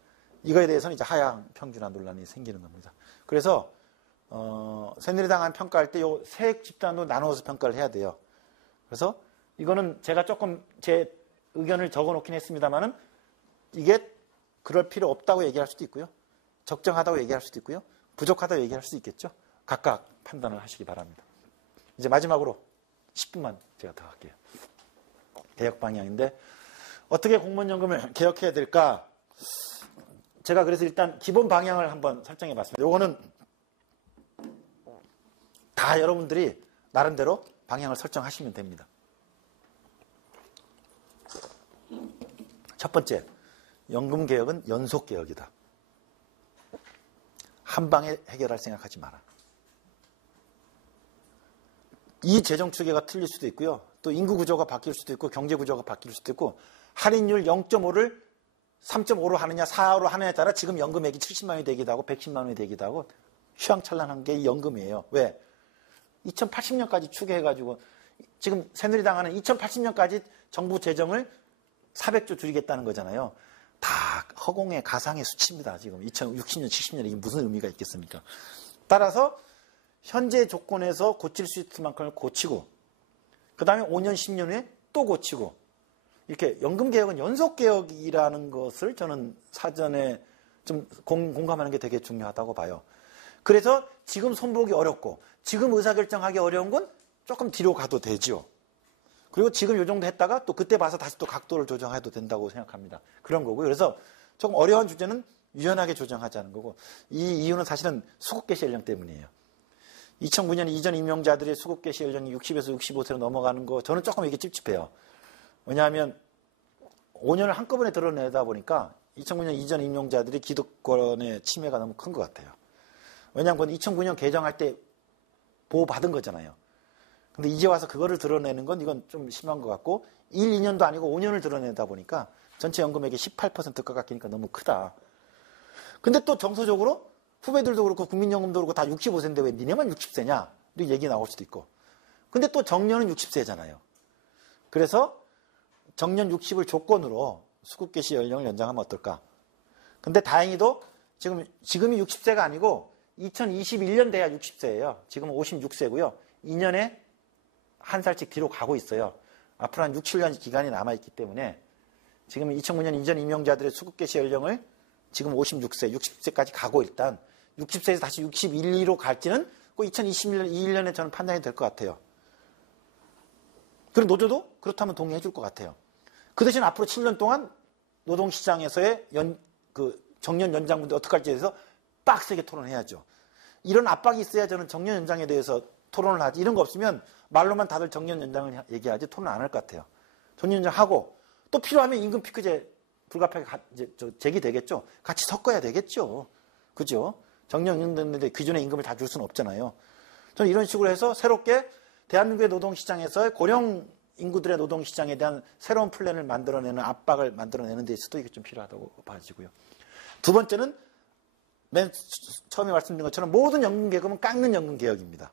이거에 대해서는 이제 하향 평준화 논란이 생기는 겁니다. 그래서 새누리당안 평가할 때 요 세 집단으로 나누어서 평가를 해야 돼요. 그래서 이거는 제가 조금 제 의견을 적어놓긴 했습니다만은 이게 그럴 필요 없다고 얘기할 수도 있고요. 적정하다고 얘기할 수도 있고요. 부족하다고 얘기할 수도 있겠죠. 각각 판단을 하시기 바랍니다. 이제 마지막으로 10분만 제가 더 할게요. 개혁 방향인데 어떻게 공무원연금을 개혁해야 될까? 제가 그래서 일단 기본 방향을 한번 설정해 봤습니다. 요거는 다 여러분들이 나름대로 방향을 설정하시면 됩니다. 첫 번째, 연금 개혁은 연속 개혁이다. 한 방에 해결할 생각하지 마라. 이 재정 추계가 틀릴 수도 있고요. 또 인구 구조가 바뀔 수도 있고 경제 구조가 바뀔 수도 있고 할인율 0.5를 3.5로 하느냐 4로 하느냐에 따라 지금 연금액이 70만 원이 되기도 하고 110만 원이 되기도 하고 휘황찬란한 게 이 연금이에요. 왜? 2080년까지 추계해가지고 지금 새누리당은 2080년까지 정부 재정을 400조 줄이겠다는 거잖아요. 다 허공의 가상의 수치입니다. 지금 2060년, 70년에 이게 무슨 의미가 있겠습니까? 따라서 현재 조건에서 고칠 수 있을 만큼을 고치고 그 다음에 5년, 10년 후에 또 고치고 이렇게 연금개혁은 연속개혁이라는 것을 저는 사전에 좀 공감하는 게 되게 중요하다고 봐요. 그래서 지금 손보기 어렵고 지금 의사결정하기 어려운 건 조금 뒤로 가도 되죠. 그리고 지금 이 정도 했다가 또 그때 봐서 다시 또 각도를 조정해도 된다고 생각합니다. 그런 거고요. 그래서 조금 어려운 주제는 유연하게 조정하자는 거고 이 이유는 사실은 수급 개시 연령 때문이에요. 2009년 이전 임용자들의 수급 개시 연령이 60에서 65세로 넘어가는 거 저는 조금 이게 찝찝해요. 왜냐하면 5년을 한꺼번에 드러내다 보니까 2009년 이전 임용자들이 기득권의 침해가 너무 큰 것 같아요. 왜냐하면 2009년 개정할 때 보호받은 거잖아요. 근데 이제 와서 그거를 드러내는 건 이건 좀 심한 것 같고 1, 2년도 아니고 5년을 드러내다 보니까 전체 연금액이 18%가 깎이니까 너무 크다. 근데 또 정서적으로 후배들도 그렇고 국민연금도 그렇고 다 65세인데 왜 니네만 60세냐? 이렇게 얘기 나올 수도 있고. 근데 또 정년은 60세잖아요. 그래서 정년 60을 조건으로 수급 개시 연령을 연장하면 어떨까? 근데 다행히도 지금이 60세가 아니고 2021년 돼야 60세예요. 지금은 56세고요. 2년에 한 살씩 뒤로 가고 있어요. 앞으로 한 6, 7년 기간이 남아있기 때문에 지금 2009년 이전 임용자들의 수급 개시 연령을 지금 56세, 60세까지 가고 일단 60세에서 다시 61로 갈지는 그 2021년에 저는 판단이 될 것 같아요. 그리고 노조도 그렇다면 동의해 줄 것 같아요. 그 대신 앞으로 7년 동안 노동시장에서의 정년 연장 문제 어떻게 할지에 대해서 빡세게 토론해야죠. 이런 압박이 있어야 저는 정년 연장에 대해서 토론을 하지. 이런 거 없으면 말로만 다들 정년 연장을 얘기하지 토론 안 할 것 같아요. 정년 연장하고 또 필요하면 임금 피크제 불가피하게 제기되겠죠. 같이 섞어야 되겠죠. 그죠? 정년 연장됐는데 기존의 임금을 다 줄 수는 없잖아요. 저는 이런 식으로 해서 새롭게 대한민국의 노동시장에서의 고령 인구들의 노동시장에 대한 새로운 플랜을 만들어내는 압박을 만들어내는 데 있어도 이게 좀 필요하다고 봐지고요. 두 번째는 맨 처음에 말씀드린 것처럼 모든 연금 개혁은 깎는 연금 개혁입니다.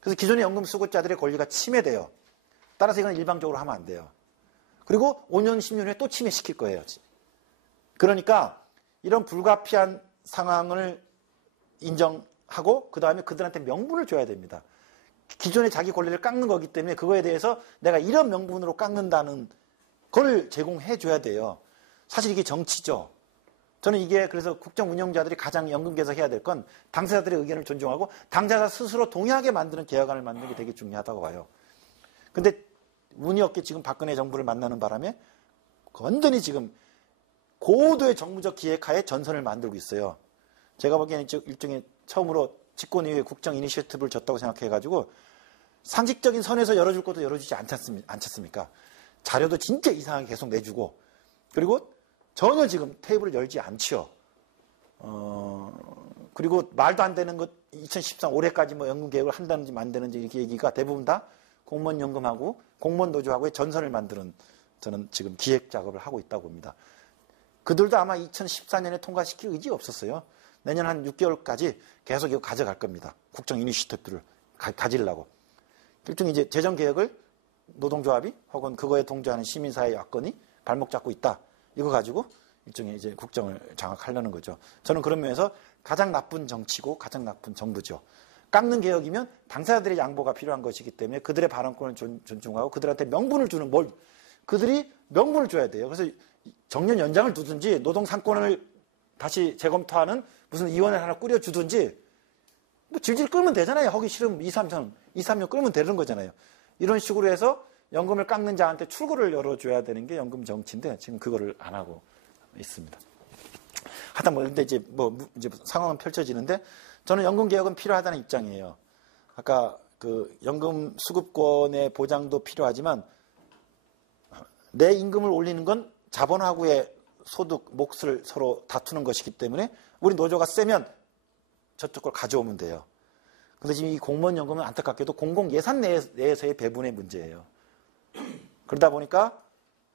그래서 기존의 연금 수급자들의 권리가 침해돼요. 따라서 이건 일방적으로 하면 안 돼요. 그리고 5년, 10년 후에 또 침해시킬 거예요. 그러니까 이런 불가피한 상황을 인정하고 그 다음에 그들한테 명분을 줘야 됩니다. 기존의 자기 권리를 깎는 거기 때문에 그거에 대해서 내가 이런 명분으로 깎는다는 걸 제공해 줘야 돼요. 사실 이게 정치죠. 저는 이게 그래서 국정 운영자들이 가장 연금 개혁해야 될 건 당사자들의 의견을 존중하고 당사자 스스로 동의하게 만드는 개혁안을 만드는 게 되게 중요하다고 봐요. 근데 운이 없게 지금 박근혜 정부를 만나는 바람에 완전히 지금 고도의 정무적 기획하에 전선을 만들고 있어요. 제가 보기에는 일종의 처음으로 집권이후에 국정 이니셔티브를 줬다고 생각해가지고 상식적인 선에서 열어줄 것도 열어주지 않잖습니까? 자료도 진짜 이상하게 계속 내주고 그리고 전혀 지금 테이블을 열지 않죠. 그리고 말도 안 되는 것 2013 올해까지 뭐 연금 계획을 한다는지 만드는지 이렇게 얘기가 대부분 다 공무원 연금하고 공무원 노조하고의 전선을 만드는 저는 지금 기획 작업을 하고 있다고 봅니다. 그들도 아마 2014년에 통과시킬 의지가 없었어요. 내년 한 6개월까지 계속 이거 가져갈 겁니다. 국정 이니시티브를 가지려고. 일종의 이제 재정 개혁을 노동조합이 혹은 그거에 동조하는 시민사회 야권이 발목 잡고 있다. 이거 가지고 일종의 이제 국정을 장악하려는 거죠. 저는 그런 면에서 가장 나쁜 정치고 가장 나쁜 정부죠. 깎는 개혁이면 당사자들의 양보가 필요한 것이기 때문에 그들의 발언권을 존중하고 그들한테 명분을 주는 그들이 명분을 줘야 돼요. 그래서 정년 연장을 두든지 노동 상권을 다시 재검토하는 무슨 위원회 하나 꾸려주든지 뭐 질질 끌면 되잖아요. 하기 싫으면 2, 3년 끌면 되는 거잖아요. 이런 식으로 해서 연금을 깎는 자한테 출구를 열어줘야 되는 게 연금 정치인데 지금 그거를 안 하고 있습니다. 하다 근데 이제 상황은 펼쳐지는데 저는 연금 개혁은 필요하다는 입장이에요. 아까 그 연금 수급권의 보장도 필요하지만 내 임금을 올리는 건 자본하고의 소득, 몫을 서로 다투는 것이기 때문에 우리 노조가 세면 저쪽 걸 가져오면 돼요. 근데 지금 이 공무원 연금은 안타깝게도 공공 예산 내에서의 배분의 문제예요. 그러다 보니까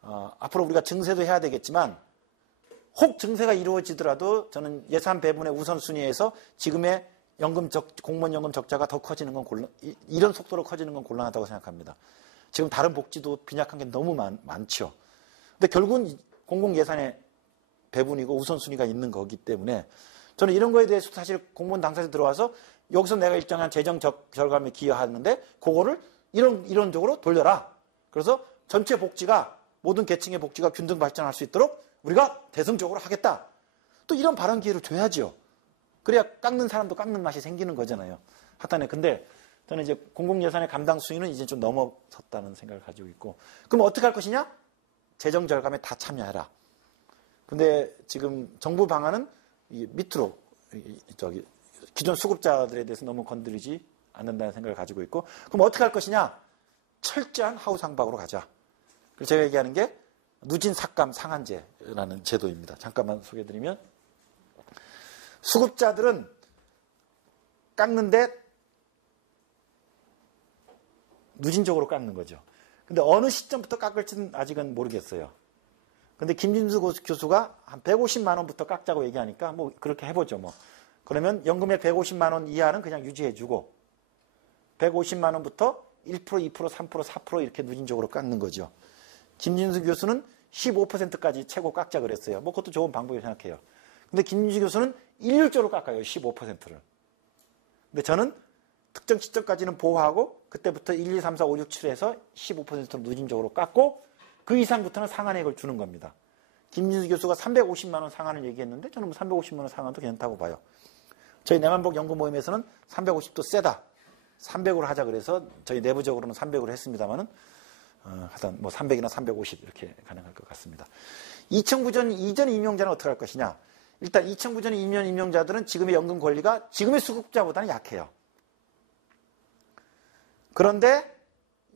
앞으로 우리가 증세도 해야 되겠지만 혹 증세가 이루어지더라도 저는 예산 배분의 우선순위에서 지금의 공무원 연금 적자가 더 커지는 건 이런 속도로 커지는 건 곤란하다고 생각합니다. 지금 다른 복지도 빈약한 게 너무 많죠. 근데 결국은 공공 예산의 배분이고 우선순위가 있는 거기 때문에 저는 이런 거에 대해서 사실 공무원 당사자 들어와서 여기서 내가 일정한 재정 결과에 기여하는데 그거를 이론적으로 돌려라. 그래서 전체 복지가 모든 계층의 복지가 균등 발전할 수 있도록 우리가 대승적으로 하겠다. 또 이런 발언 기회를 줘야죠. 그래야 깎는 사람도 깎는 맛이 생기는 거잖아요. 하여튼에 근데 저는 이제 공공예산의 감당 수위는 이제 좀 넘어섰다는 생각을 가지고 있고 그럼 어떻게 할 것이냐? 재정 절감에 다 참여해라. 근데 지금 정부 방안은 밑으로 기존 수급자들에 대해서 너무 건드리지 않는다는 생각을 가지고 있고 그럼 어떻게 할 것이냐? 철저한 하우상박으로 가자. 그래서 제가 얘기하는 게 누진 삭감 상한제라는 제도입니다. 잠깐만 소개해드리면 수급자들은 깎는데 누진적으로 깎는 거죠. 근데 어느 시점부터 깎을지는 아직은 모르겠어요. 근데 김진수 교수가 한 150만 원부터 깎자고 얘기하니까 뭐 그렇게 해보죠. 뭐 그러면 연금의 150만 원 이하는 그냥 유지해주고 150만 원부터 1%, 2%, 3%, 4% 이렇게 누진적으로 깎는 거죠. 김진수 교수는 15%까지 최고 깎자 그랬어요. 뭐 그것도 좋은 방법이라고 생각해요. 근데 김진수 교수는 일률적으로 깎아요. 15%를. 근데 저는 특정 시점까지는 보호하고 그때부터 1, 2, 3, 4, 5, 6, 7에서 15%로 누진적으로 깎고 그 이상부터는 상한액을 주는 겁니다. 김진수 교수가 350만 원 상한을 얘기했는데 저는 뭐 350만 원 상한도 괜찮다고 봐요. 저희 내만복 연구 모임에서는 350도 세다. 300으로 하자 그래서 저희 내부적으로는 300으로 했습니다만은 하여튼 뭐 300이나 350 이렇게 가능할 것 같습니다. 2009년 이전 임용자는 어떻게 할 것이냐? 일단 2009년 이전 임용자들은 지금의 연금 권리가 지금의 수급자보다는 약해요. 그런데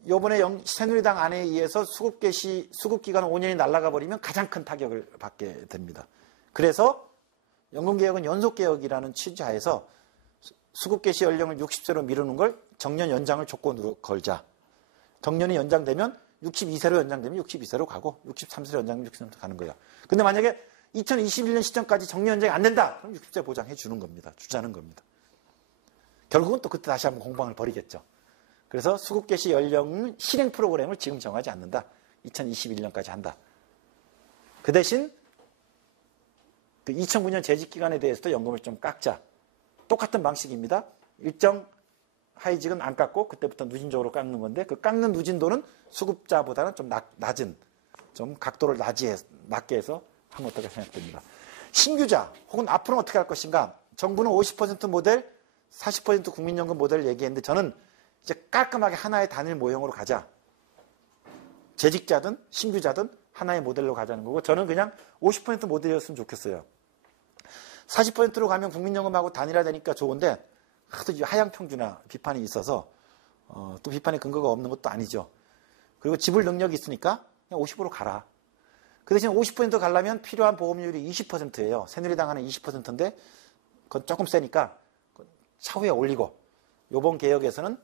요번에 새누리당 안에 의해서 수급기간 5년이 날아가 버리면 가장 큰 타격을 받게 됩니다. 그래서 연금개혁은 연속개혁이라는 취지하에서 수급개시 연령을 60세로 미루는 걸 정년 연장을 조건으로 걸자. 정년이 연장되면 62세로 연장되면 62세로 가고 63세로 연장되면 63세로 가는 거예요. 근데 만약에 2021년 시점까지 정년 연장이 안 된다. 그럼 60세 보장해 주는 겁니다. 주자는 겁니다. 결국은 또 그때 다시 한번 공방을 벌이겠죠. 그래서 수급개시 연령 실행 프로그램을 지금 정하지 않는다. 2021년까지 한다. 그 대신 그 2009년 재직기간에 대해서도 연금을 좀 깎자. 똑같은 방식입니다. 일정 하위직은 안 깎고 그때부터 누진적으로 깎는 건데 그 깎는 누진도는 수급자보다는 좀 낮은, 좀 각도를 낮게 해서 하면 어떨까 생각됩니다. 신규자 혹은 앞으로는 어떻게 할 것인가? 정부는 50% 모델, 40% 국민연금 모델을 얘기했는데 저는 이제 깔끔하게 하나의 단일 모형으로 가자. 재직자든 신규자든 하나의 모델로 가자는 거고 저는 그냥 50% 모델이었으면 좋겠어요. 40%로 가면 국민연금하고 단일화되니까 좋은데 하도 하향 평준화 비판이 있어서 또 비판의 근거가 없는 것도 아니죠. 그리고 지불 능력이 있으니까 그냥 50으로 가라. 그 대신 50% 가려면 필요한 보험료율이 20%예요. 새누리당 하는 20%인데 그건 조금 세니까 차후에 올리고 요번 개혁에서는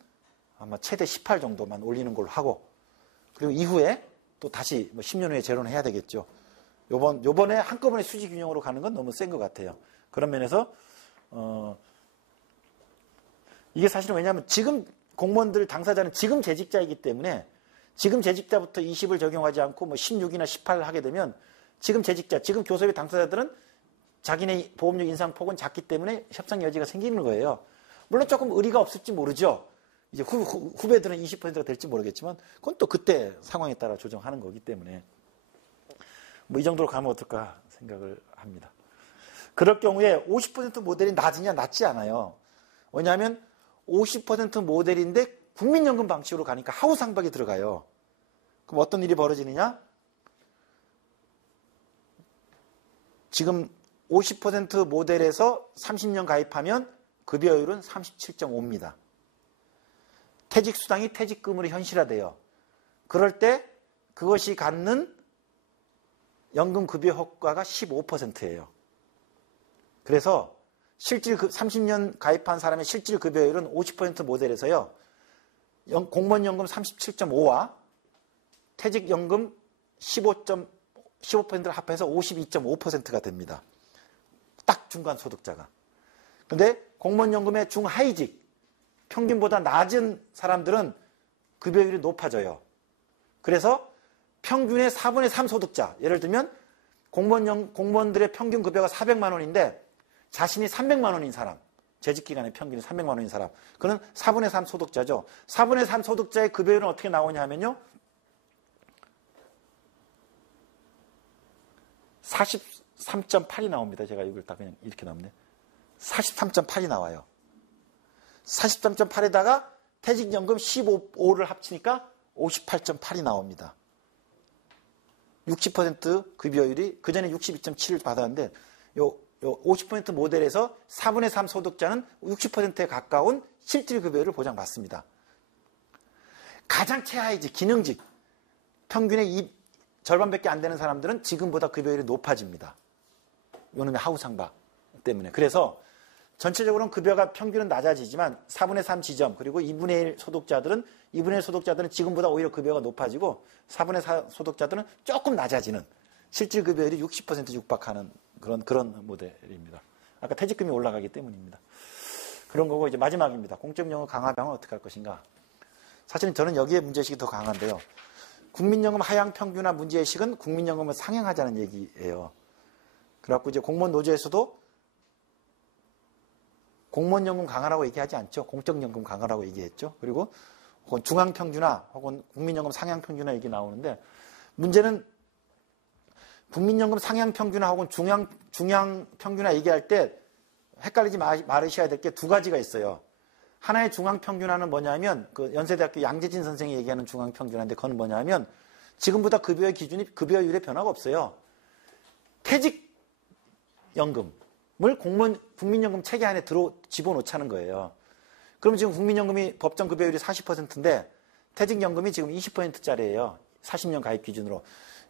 아마 최대 18 정도만 올리는 걸로 하고 그리고 이후에 또 다시 뭐 10년 후에 재론을 해야 되겠죠. 요번에 한꺼번에 수직 균형으로 가는 건 너무 센 것 같아요. 그런 면에서 이게 사실은 왜냐하면 지금 공무원들 당사자는 지금 재직자이기 때문에 지금 재직자부터 20을 적용하지 않고 뭐 16이나 18을 하게 되면 지금 재직자, 지금 교섭의 당사자들은 자기네 보험료 인상폭은 작기 때문에 협상 여지가 생기는 거예요. 물론 조금 의리가 없을지 모르죠. 이제 후배들은 20%가 될지 모르겠지만 그건 또 그때 상황에 따라 조정하는 거기 때문에 뭐 이 정도로 가면 어떨까 생각을 합니다. 그럴 경우에 50% 모델이 낮으냐 낮지 않아요. 왜냐하면 50% 모델인데 국민연금 방식으로 가니까 하우상박이 들어가요. 그럼 어떤 일이 벌어지느냐? 지금 50% 모델에서 30년 가입하면 급여율은 37.5입니다. 퇴직수당이 퇴직금으로 현실화돼요. 그럴 때 그것이 갖는 연금급여 효과가 15%예요. 그래서 실질 30년 가입한 사람의 실질 급여율은 50% 모델에서요. 공무원연금 37.5와 퇴직연금 15%를 합해서 52.5%가 됩니다. 딱 중간 소득자가. 근데 공무원연금의 중하위직 평균보다 낮은 사람들은 급여율이 높아져요. 그래서 평균의 4분의 3 소득자, 예를 들면 공무원들의 평균 급여가 400만 원인데 자신이 300만 원인 사람, 재직기간의 평균이 300만 원인 사람, 그는 4분의 3 소득자죠. 4분의 3 소득자의 급여율은 어떻게 나오냐 하면요. 43.8이 나옵니다. 제가 이걸 다 그냥 이렇게 나오네. 43.8이 나와요. 43.8에다가 퇴직연금 15를 합치니까 58.8이 나옵니다. 60% 급여율이 그전에 62.7을 받았는데 요 50% 모델에서 4분의 3 소득자는 60%에 가까운 실질 급여율을 보장받습니다. 가장 최하위직, 기능직, 평균의 절반밖에 안 되는 사람들은 지금보다 급여율이 높아집니다. 요놈의 하우상박 때문에. 그래서 전체적으로는 급여가 평균은 낮아지지만 4분의 3 지점 그리고 2분의 1 소득자들은 지금보다 오히려 급여가 높아지고 4분의 4 소득자들은 조금 낮아지는 실질 급여율이 60% 육박하는 그런 모델입니다. 아까 퇴직금이 올라가기 때문입니다. 그런 거고 이제 마지막입니다. 공적연금 강화 방안은 어떻게 할 것인가. 사실은 저는 여기에 문제의식이 더 강한데요. 국민연금 하향 평균화 문제의식은 국민연금을 상향하자는 얘기예요. 그래갖고 이제 공무원 노조에서도 공무원연금 강화라고 얘기하지 않죠. 공적연금 강화라고 얘기했죠. 그리고 중앙평균화 혹은 국민연금 상향평균화 얘기 나오는데 문제는 국민연금 상향평균화 혹은 중앙평균화 얘기할 때 헷갈리지 말으셔야 될 게 두 가지가 있어요. 하나의 중앙평균화는 뭐냐면 그 연세대학교 양재진 선생이 얘기하는 중앙평균화인데 그건 뭐냐면 지금보다 급여의 기준이 급여율에 변화가 없어요. 퇴직연금을 국민연금 체계 안에 집어넣자는 거예요. 그럼 지금 국민연금이 법정 급여율이 40%인데 퇴직연금이 지금 20%짜리예요. 40년 가입 기준으로.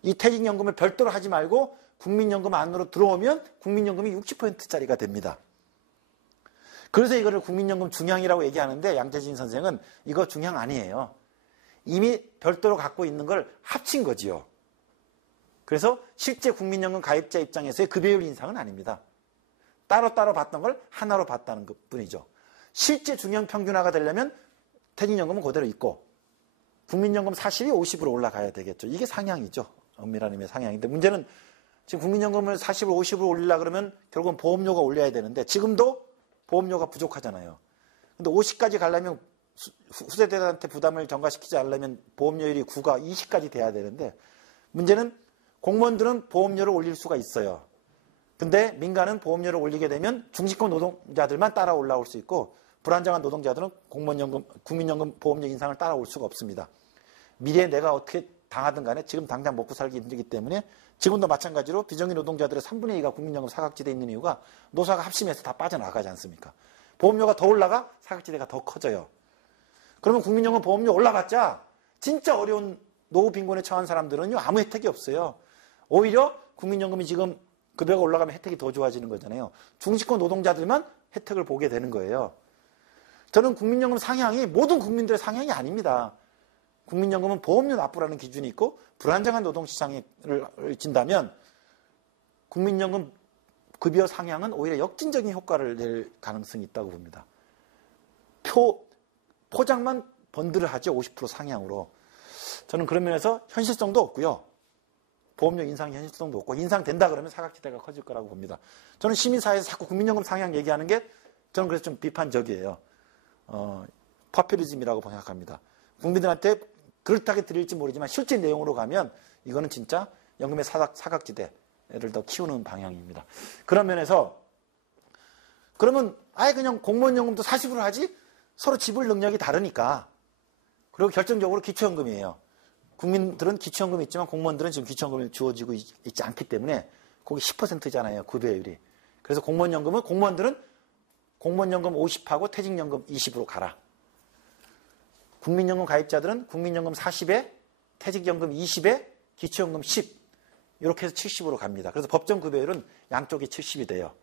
이 퇴직연금을 별도로 하지 말고 국민연금 안으로 들어오면 국민연금이 60%짜리가 됩니다. 그래서 이거를 국민연금 중향이라고 얘기하는데 양재진 선생은 이거 중향 아니에요. 이미 별도로 갖고 있는 걸 합친 거지요. 그래서 실제 국민연금 가입자 입장에서의 급여율 인상은 아닙니다. 따로따로 받던 걸 하나로 받다는 것 뿐이죠. 실제 중형 평균화가 되려면 퇴직연금은 그대로 있고 국민연금 40이 50으로 올라가야 되겠죠. 이게 상향이죠. 엄밀한 의미의 상향인데 문제는 지금 국민연금을 40을 50으로 올리려고 그러면 결국은 보험료가 올려야 되는데 지금도 보험료가 부족하잖아요. 근데 50까지 가려면 후세대들한테 부담을 전가시키지 않으려면 보험료율이 9가 20까지 돼야 되는데 문제는 공무원들은 보험료를 올릴 수가 있어요. 근데 민간은 보험료를 올리게 되면 중식권 노동자들만 따라 올라올 수 있고 불안정한 노동자들은 공무원연금, 국민연금 보험료 인상을 따라올 수가 없습니다. 미래에 내가 어떻게 당하든 간에 지금 당장 먹고 살기 힘들기 때문에 지금도 마찬가지로 비정규 노동자들의 3분의 2가 국민연금 사각지대에 있는 이유가 노사가 합심해서 다 빠져나가지 않습니까? 보험료가 더 올라가 사각지대가 더 커져요. 그러면 국민연금 보험료 올라갔자 진짜 어려운 노후 빈곤에 처한 사람들은요 아무 혜택이 없어요. 오히려 국민연금이 지금 급여가 올라가면 혜택이 더 좋아지는 거잖아요. 중식권 노동자들만 혜택을 보게 되는 거예요. 저는 국민연금 상향이 모든 국민들의 상향이 아닙니다. 국민연금은 보험료 납부라는 기준이 있고 불안정한 노동시장을 진다면 국민연금 급여 상향은 오히려 역진적인 효과를 낼 가능성이 있다고 봅니다. 포장만 번들을 하죠. 50% 상향으로. 저는 그런 면에서 현실성도 없고요. 보험료 인상 현실성도 없고 인상된다 그러면 사각지대가 커질 거라고 봅니다. 저는 시민사회에서 자꾸 국민연금 상향 얘기하는 게 저는 그래서 좀 비판적이에요. 퍼퓰리즘이라고 생각합니다. 국민들한테 그럴듯하게 들릴지 모르지만 실제 내용으로 가면 이거는 진짜 연금의 사각지대를 더 키우는 방향입니다. 그런 면에서 그러면 아예 그냥 공무원연금도 40으로 하지? 서로 지불 능력이 다르니까. 그리고 결정적으로 기초연금이에요. 국민들은 기초연금이 있지만 공무원들은 지금 기초연금이 주어지고 있지 않기 때문에 거기 10%잖아요. 급여율이. 그래서 공무원연금은 공무원들은 공무원연금 50하고 퇴직연금 20으로 가라. 국민연금 가입자들은 국민연금 40에 퇴직연금 20에 기초연금 10 이렇게 해서 70으로 갑니다. 그래서 법정 급여율은 양쪽이 70이 돼요.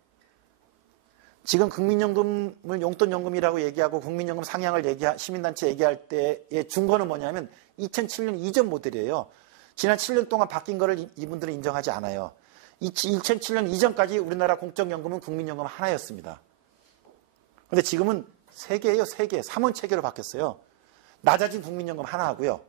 지금 국민연금을 용돈연금이라고 얘기하고 국민연금 상향을 시민단체 얘기할 때의 준거는 뭐냐면 2007년 이전 모델이에요. 지난 7년 동안 바뀐 거를 이분들은 인정하지 않아요. 2007년 이전까지 우리나라 공적연금은 국민연금 하나였습니다. 근데 지금은 3개예요. 3개. 3원 체계로 바뀌었어요. 낮아진 국민연금 하나 하고요.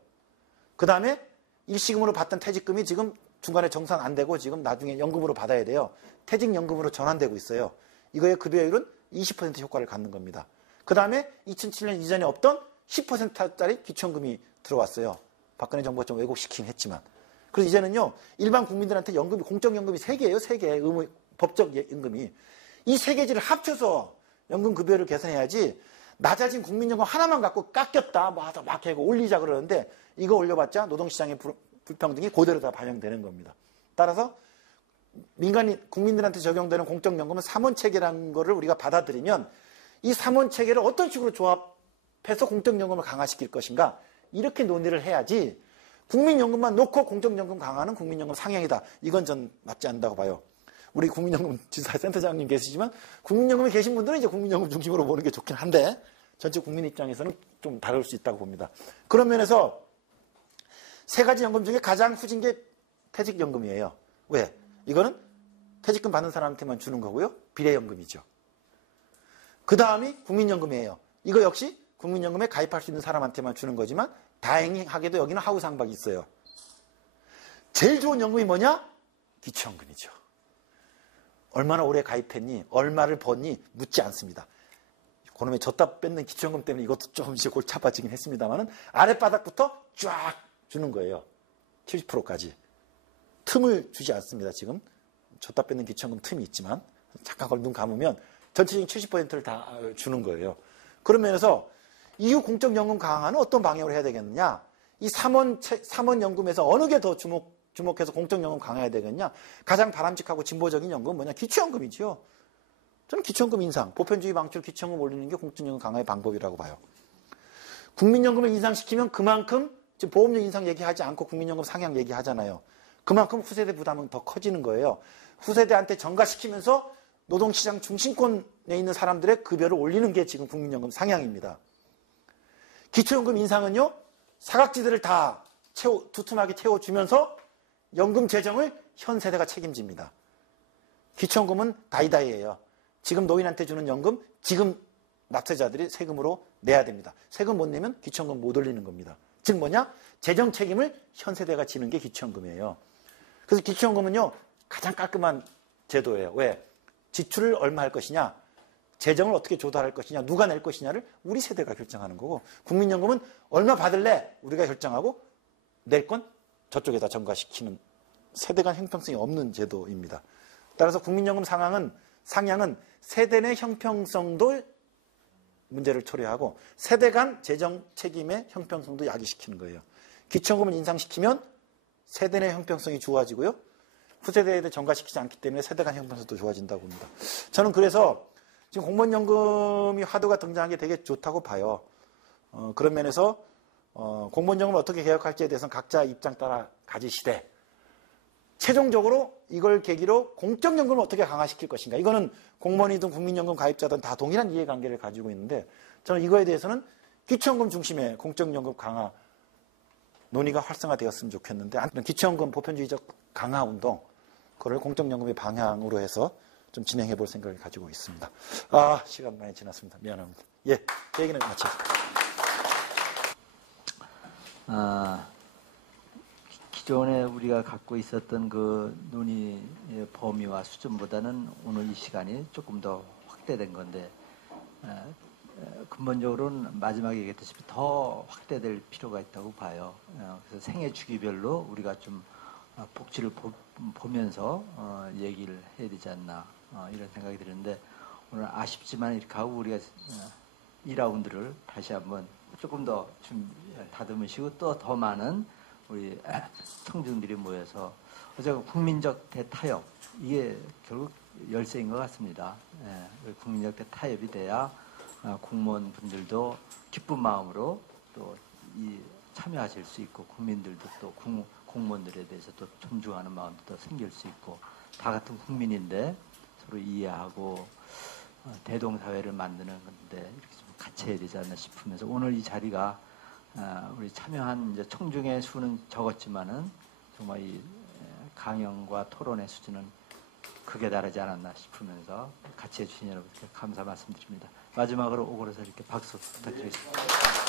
그 다음에 일시금으로 받던 퇴직금이 지금 중간에 정산 안 되고 지금 나중에 연금으로 받아야 돼요. 퇴직연금으로 전환되고 있어요. 이거의 급여율은 20% 효과를 갖는 겁니다. 그 다음에 2007년 이전에 없던 10%짜리 기초연금이 들어왔어요. 박근혜 정부가 좀 왜곡시키긴 했지만. 그래서 이제는요, 일반 국민들한테 연금이, 공적연금이 3개예요. 3개. 법적 연금이. 이 3개지를 합쳐서 연금 급여를 개선해야지 낮아진 국민연금 하나만 갖고 깎였다, 막 하고 올리자 그러는데 이거 올려봤자 노동시장의 불평등이 그대로 다 반영되는 겁니다. 따라서 민간인, 국민들한테 적용되는 공적연금은 3원 체계라는 거를 우리가 받아들이면 이 3원 체계를 어떤 식으로 조합해서 공적연금을 강화시킬 것인가 이렇게 논의를 해야지 국민연금만 놓고 공적연금 강화는 국민연금 상향이다. 이건 전 맞지 않는다고 봐요. 우리 국민연금 지사 센터장님 계시지만 국민연금에 계신 분들은 이제 국민연금 중심으로 보는 게 좋긴 한데 전체 국민 입장에서는 좀 다를 수 있다고 봅니다. 그런 면에서 3가지 연금 중에 가장 후진 게 퇴직연금이에요. 왜? 이거는 퇴직금 받는 사람한테만 주는 거고요. 비례연금이죠. 그 다음이 국민연금이에요. 이거 역시 국민연금에 가입할 수 있는 사람한테만 주는 거지만 다행하게도 여기는 하우상박이 있어요. 제일 좋은 연금이 뭐냐? 기초연금이죠. 얼마나 오래 가입했니? 얼마를 벌니? 묻지 않습니다. 그놈의 줬다 뺏는 기초연금 때문에 이것도 조금 이제 골치 아파지긴 했습니다만은 아랫바닥부터 쫙 주는 거예요. 70%까지. 틈을 주지 않습니다. 지금 줬다 뺏는 기초연금 틈이 있지만 잠깐 그걸 눈 감으면 전체적인 70%를 다 주는 거예요. 그런 면에서 이후 공적연금 강화는 어떤 방향으로 해야 되겠느냐? 이 3원 연금에서 어느 게 더 주목해서 공적연금 강화해야 되겠냐? 가장 바람직하고 진보적인 연금은 뭐냐? 기초연금이죠. 저는 기초연금 인상, 보편주의 방출 기초연금 올리는 게 공적연금 강화의 방법이라고 봐요. 국민연금을 인상시키면 그만큼 지금 보험료 인상 얘기하지 않고 국민연금 상향 얘기하잖아요. 그만큼 후세대 부담은 더 커지는 거예요. 후세대한테 전가시키면서 노동시장 중심권에 있는 사람들의 급여를 올리는 게 지금 국민연금 상향입니다. 기초연금 인상은요, 사각지대를 다 두툼하게 채워주면서 연금 재정을 현 세대가 책임집니다. 기초연금은 다이다이예요. 지금 노인한테 주는 연금, 지금 납세자들이 세금으로 내야 됩니다. 세금 못 내면 기초연금 못 올리는 겁니다. 즉 뭐냐? 재정 책임을 현 세대가 지는 게 기초연금이에요. 그래서 기초연금은요, 가장 깔끔한 제도예요. 왜? 지출을 얼마 할 것이냐, 재정을 어떻게 조달할 것이냐, 누가 낼 것이냐를 우리 세대가 결정하는 거고, 국민연금은 얼마 받을래? 우리가 결정하고 낼 건 저쪽에다 전가시키는 세대 간 형평성이 없는 제도입니다. 따라서 국민연금 상향은 세대 내 형평성도 문제를 초래하고 세대 간 재정 책임의 형평성도 야기시키는 거예요. 기초연금을 인상시키면 세대 내 형평성이 좋아지고요. 후세대에 전가시키지 않기 때문에 세대 간 형평성도 좋아진다고 봅니다. 저는 그래서 지금 공무원연금이 화두가 등장한 게 되게 좋다고 봐요. 그런 면에서 공무원연금을 어떻게 개혁할지에 대해서는 각자 입장 따라 가지시되 최종적으로 이걸 계기로 공적연금을 어떻게 강화시킬 것인가. 이거는 공무원이든 국민연금 가입자든 다 동일한 이해관계를 가지고 있는데 저는 이거에 대해서는 기초연금 중심의 공적연금 강화 논의가 활성화되었으면 좋겠는데 기초연금 보편주의적 강화 운동 그걸 공적연금의 방향으로 해서 좀 진행해 볼 생각을 가지고 있습니다. 시간 많이 지났습니다. 미안합니다. 예, 제 얘기는 마치겠습니다. 기존에 우리가 갖고 있었던 그 논의의 범위와 수준보다는 오늘 이 시간이 조금 더 확대된 건데 근본적으로는 마지막에 얘기했듯이 더 확대될 필요가 있다고 봐요. 그래서 생애 주기별로 우리가 좀 복지를 보면서 얘기를 해야 되지 않나 이런 생각이 드는데 오늘 아쉽지만 이렇게 하고 우리가 2라운드를 다시 한번 조금 더 좀 다듬으시고 또 더 많은 우리 청중들이 모여서 어제가 국민적 대타협 이게 결국 열쇠인 것 같습니다. 국민적 대타협이 돼야 공무원분들도 기쁜 마음으로 또 참여하실 수 있고 국민들도 또 공무원들에 대해서 또 존중하는 마음도 더 생길 수 있고 다 같은 국민인데 서로 이해하고 대동사회를 만드는 건데 이렇게 좀 같이 해야 되지 않나 싶으면서 오늘 이 자리가 우리 참여한 이제 청중의 수는 적었지만은 정말 이 강연과 토론의 수준은 극에 달하지 않았나 싶으면서 같이 해주신 여러분께 감사 말씀드립니다. 마지막으로 오고로서 이렇게 박수 부탁드리겠습니다.